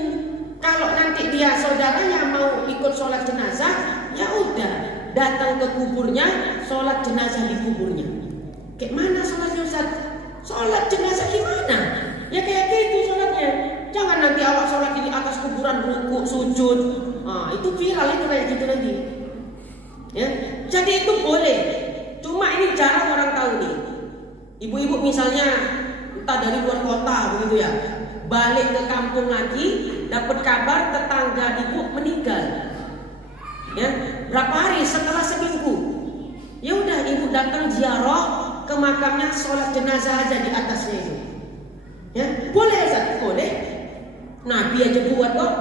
Kalau nanti dia saudaranya mau ikut sholat jenazah, ya udah datang ke kuburnya, sholat jenazah di kuburnya. Kayak mana sholatnya Ustaz? Sholat jenazah gimana? Ya kayak gitu sholatnya. Jangan nanti awak sholat di atas kuburan, rukuk, sujud. Itu viral itu kayak gitu nanti. Ya, jadi itu boleh. Cuma ini jarang orang tahu nih. Ibu-ibu misalnya entah dari luar kota begitu ya, balik ke kampung lagi, dapat kabar tetangga ibu meninggal. Ya, berapa hari setelah seminggu, ya udah ibu datang ziarah ke makamnya, sholat jenazah aja di atasnya itu. Ya, boleh Ustaz? Boleh. Nabi aja buat kok.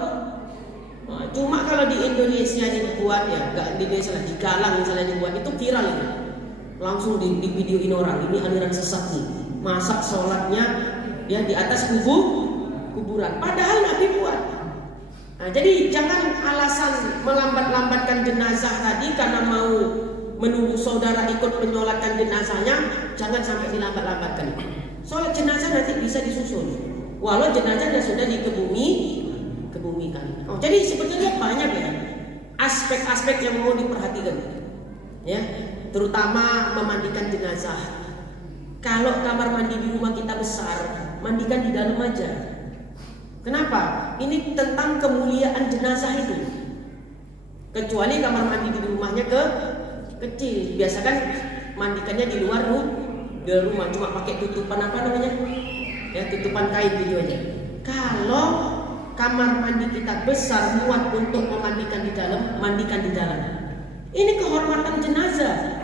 Cuma kalau di Indonesia dibuat ya, enggak di Indonesia lah, di Galang misalnya dibuat, itu viral itu. Langsung di videoin orang, ini aliran sesat nih. Masak sholatnya ya di atas kuburan. Padahal Nabi buat. Nah, jadi jangan alasan melambat-lambatkan jenazah tadi karena mau menunggu saudara ikut menyolatkan jenazahnya, jangan sampai dilambat-lambatkan. Sholat jenazah nanti bisa disusul, walau jenazahnya sudah dikebumikan. Jadi sebetulnya banyak ya aspek-aspek yang mau diperhatikan, ya, terutama memandikan jenazah. Kalau kamar mandi di rumah kita besar, mandikan di dalam aja. Kenapa? Ini tentang kemuliaan jenazah itu. Kecuali kamar mandi di rumahnya kecil, biasa kan mandikannya di luar rumah, cuma pakai tutupan apa namanya? Ya, tutupan kain gitu aja. Kalau kamar mandi kita besar muat untuk memandikan di dalam, mandikan di dalam. Ini kehormatan jenazah.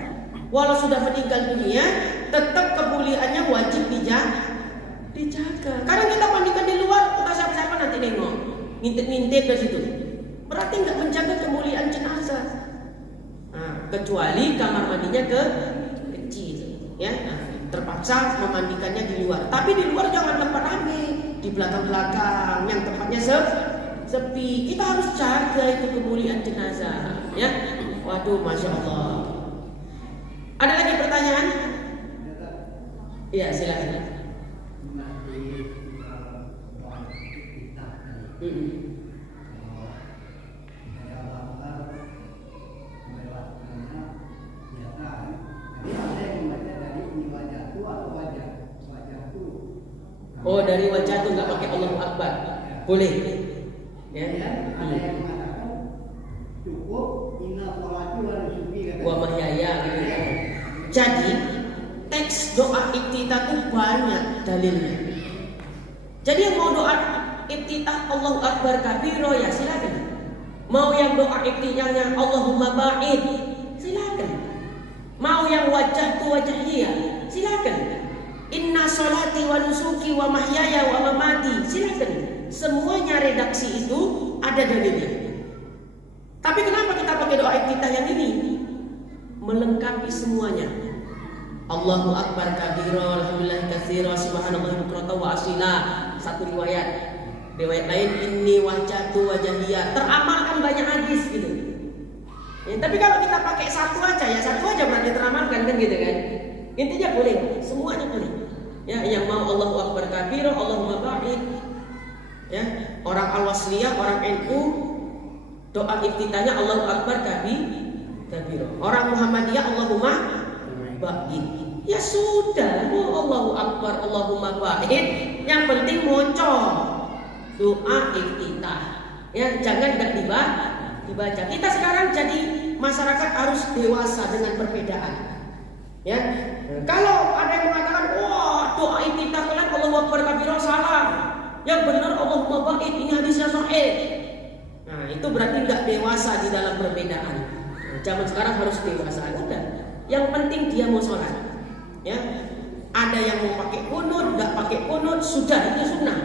Walau sudah meninggal dunia, tetap kemuliaannya wajib dijaga. Kadang kita mandikan di luar, entah siapa-siapa nanti nengok, ngintip-ngintip ke situ. Berarti nggak menjaga kemuliaan jenazah. Kecuali kamar mandinya kecil, ya. Terpaksa memandikannya di luar. Tapi di luar jangan tempat ramai, di belakang-belakang yang tempatnya sepi. Kita harus jaga itu kemuliaan jenazah, ya. Waduh, masya Allah. Ada lagi pertanyaan? Iya, silakan. Oh, dari wajah tuh nggak pakai Allahu Akbar, boleh? Ya. Ada yang mengatakan cukup inna sholati wa nusuki wa mahyaya gitu kan. Jadi teks doa iftitah tuh banyak dalilnya. Jadi yang mau doa iftitah Allahu Akbar kabiro ya silakan. Mau yang doa iftitahnya Allahumma ba'id, silakan. Mau yang wajah tu wajahiyah, silakan. Inna sholati wa nusuki wa mahyaya wa mamati. Silakan. Semuanya redaksi itu ada dalilnya. Tapi kenapa kita pakai doa iftitah yang ini? Melengkapi semuanya. Allahu akbar kabira, alhamdulillah katsira, subhanallah bukrata wa asila. Satu riwayat. Riwayat lain inni wajhatu wajhiya. Teramalkan banyak hadis gitu. Ya, tapi kalau kita pakai satu aja berarti teramalkan kan gitu kan. Intinya boleh, semuanya boleh. Ya, yang mau Allahu akbar kabira, Allahumma barik. Ya, orang Al-Wasliyah, orang NU doa iftitahnya Allahu akbar kabira. Orang Muhammadiyah Allahumma barik. Ya sudah, Allahu akbar, Allahumma barik. Yang penting moco doa iftitah. Ya, jangan enggak dibaca. Kita sekarang jadi masyarakat harus dewasa dengan perbedaan. Ya, kalau ada yang mengatakan, wah doa iftitah kalian Allahu akbar kabira salah, yang benar Allahumma barik, ini hadisnya sahih. Nah itu berarti nggak dewasa di dalam perbedaan. Nah, zaman sekarang harus dewasa. Udah, yang penting dia mau sholat. Ya, ada yang mau pakai kunut, nggak pakai kunut, sudah itu sunnah.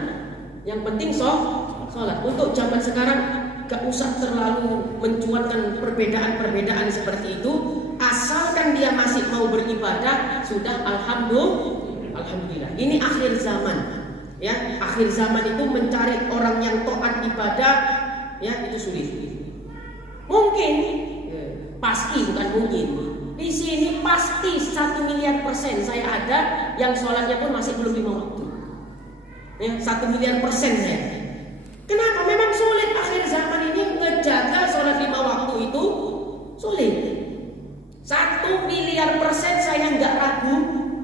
Yang penting sholat. Untuk zaman sekarang gak usah terlalu mencuatkan perbedaan-perbedaan seperti itu. Asalkan dia masih mau beribadah, sudah alhamdulillah. Ini akhir zaman. Ya, akhir zaman itu mencari orang yang taat ibadah, ya itu sulit. Mungkin, pasti bukan mungkin. Di sini pasti 1 miliar % saya ada yang sholatnya pun masih belum 5 waktu. Ya, 1 miliar % saya. Kenapa? Memang sulit akhir zaman ini ngejaga sholat 5 waktu itu sulit. 1 miliar % saya nggak ragu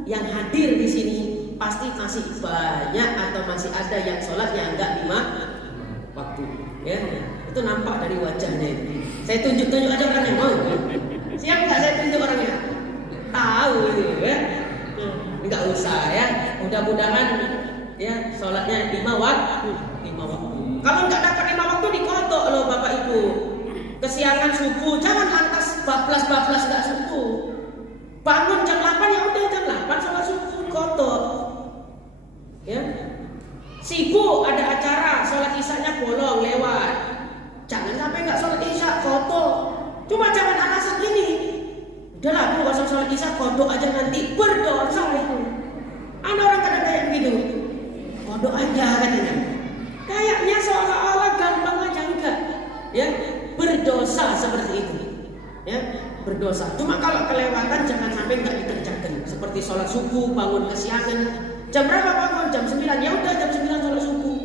yang hadir di sini pasti masih banyak atau masih ada yang sholatnya nggak 5 waktu. Ya, itu nampak dari wajahnya itu. Saya tunjuk aja orang yang mau. Siap nggak saya tunjuk orangnya? Tahu itu ya. Nggak usah ya. Mudah-mudahan ya sholatnya 5 waktu. Kalau nggak dapat 5 waktu dikodok loh Bapak Ibu. Kesiangan subuh, jangan lantas bablas nggak subuh. Bangun jam 8 ya udah jam 8 sholat subuh kodok. Ya. Sibuk ada acara, sholat isyanya bolong lewat. Jangan sampai nggak sholat isya kodok. Cuma jangan alasan gini. Udahlah aku nggak usah sholat isya kodok aja nanti berdosa itu. Ada orang kadang kayak begitu. Kodok aja katanya. Kayaknya seolah-olah gampang aja enggak. Ya, berdosa seperti itu. Ya, berdosa. Cuma kalau kelewatan jangan sampai enggak dikerjakan. Seperti sholat subuh, bangun kesiangan. Jam berapa bangun? Jam 9. Ya udah jam 9 sholat subuh.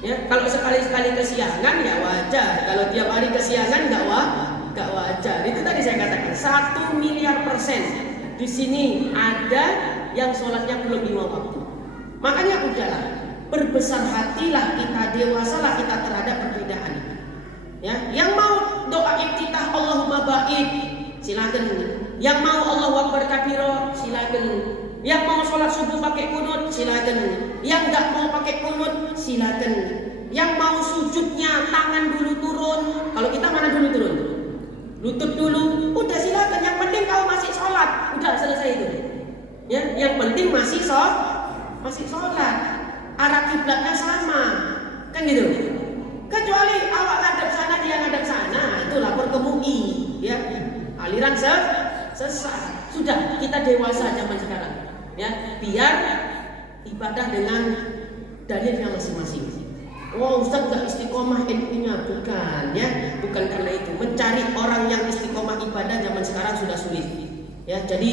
Ya, kalau sekali-sekali kesiangan ya wajar. Kalau tiap hari kesiangan enggak wajar. Itu tadi saya katakan 1 miliar % di sini ada yang sholatnya belum 5 waktu. Makanya udahlah, berbesar hatilah kita, dewasalah kita terhadap perbedaan. Ya, yang mau doa iftitah Allahumma baik, silakan. Yang mau Allahu akbar kabira, silakan. Yang mau sholat subuh pakai kunut, silakan. Yang enggak mau pakai kunut, silakan. Yang mau sujudnya tangan dulu turun. Kalau kita mana dulu turun? Lutut dulu. Udah silakan. Yang penting kalau masih sholat, udah selesai itu. Ya, yang penting masih sholat. Arah kiblatnya sama, kan gitu. Kecuali awak ngadep sana dia ngadep sana, itu lapor ke MUI, ya. Aliran sesat. Sudah, kita dewasa zaman sekarang, ya. Biar ibadah dengan dalilnya masing-masing. Oh, Ustaz nggak istiqomah NU-nya, bukan, ya. Bukan karena itu. Mencari orang yang istiqomah ibadah zaman sekarang sudah sulit, ya. Jadi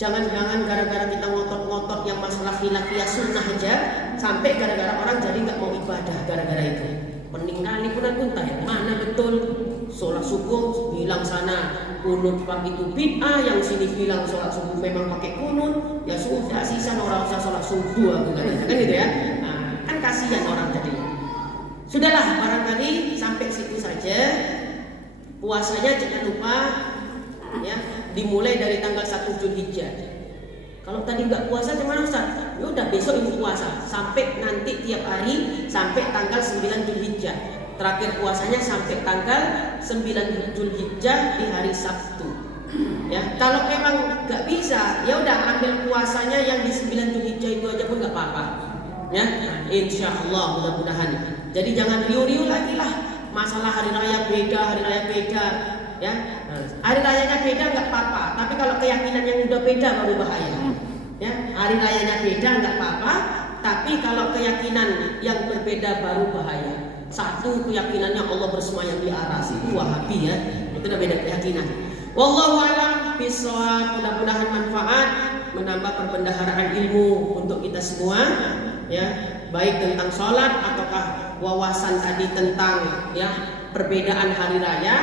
jangan-jangan gara-gara kita ngotot-ngotot yang masalah khilafiyah sunnah aja, sampai gara-gara orang jadi nggak mau ibadah gara-gara itu. Meninggali punta yang mana betul? Sholat subuh bilang sana kunut pagi itu bid'ah, yang sini bilang sholat subuh memang pakai kunut. Ya sudah, sisa orang usah sholat subuh aku kan gitu ya. Nah, kan kasihan orang tadi. Sudahlah, barangkali sampai situ saja. Puasanya jangan lupa ya, dimulai dari tanggal 1 Zulhijjah. Kalau tadi nggak puasa gimana Ustaz? Ya udah besok ibu puasa sampai nanti tiap hari sampai tanggal 9 Zulhijjah. Terakhir puasanya sampai tanggal 9 Zulhijjah di hari Sabtu. Ya, kalau memang nggak bisa, ya udah ambil puasanya yang di 9 Dzulhijjah itu aja pun nggak apa-apa. Ya, insya Allah mudah-mudahan. Jadi jangan riuh-riuh lagi lah. Masalah hari raya beda, ya. Hari rayanya beda nggak apa-apa, tapi kalau keyakinan yang udah beda baru bahaya. Ya, hari rayanya beda nggak apa-apa, tapi kalau keyakinan yang berbeda baru bahaya. Satu keyakinannya Allah bersemayam di aras, itu Wahabi ya, itu udah beda keyakinan. Wallahu a'lam bishawab. Mudah-mudahan manfaat, menambah perbendaharaan ilmu untuk kita semua, ya, baik tentang sholat ataukah wawasan tadi tentang ya perbedaan hari raya.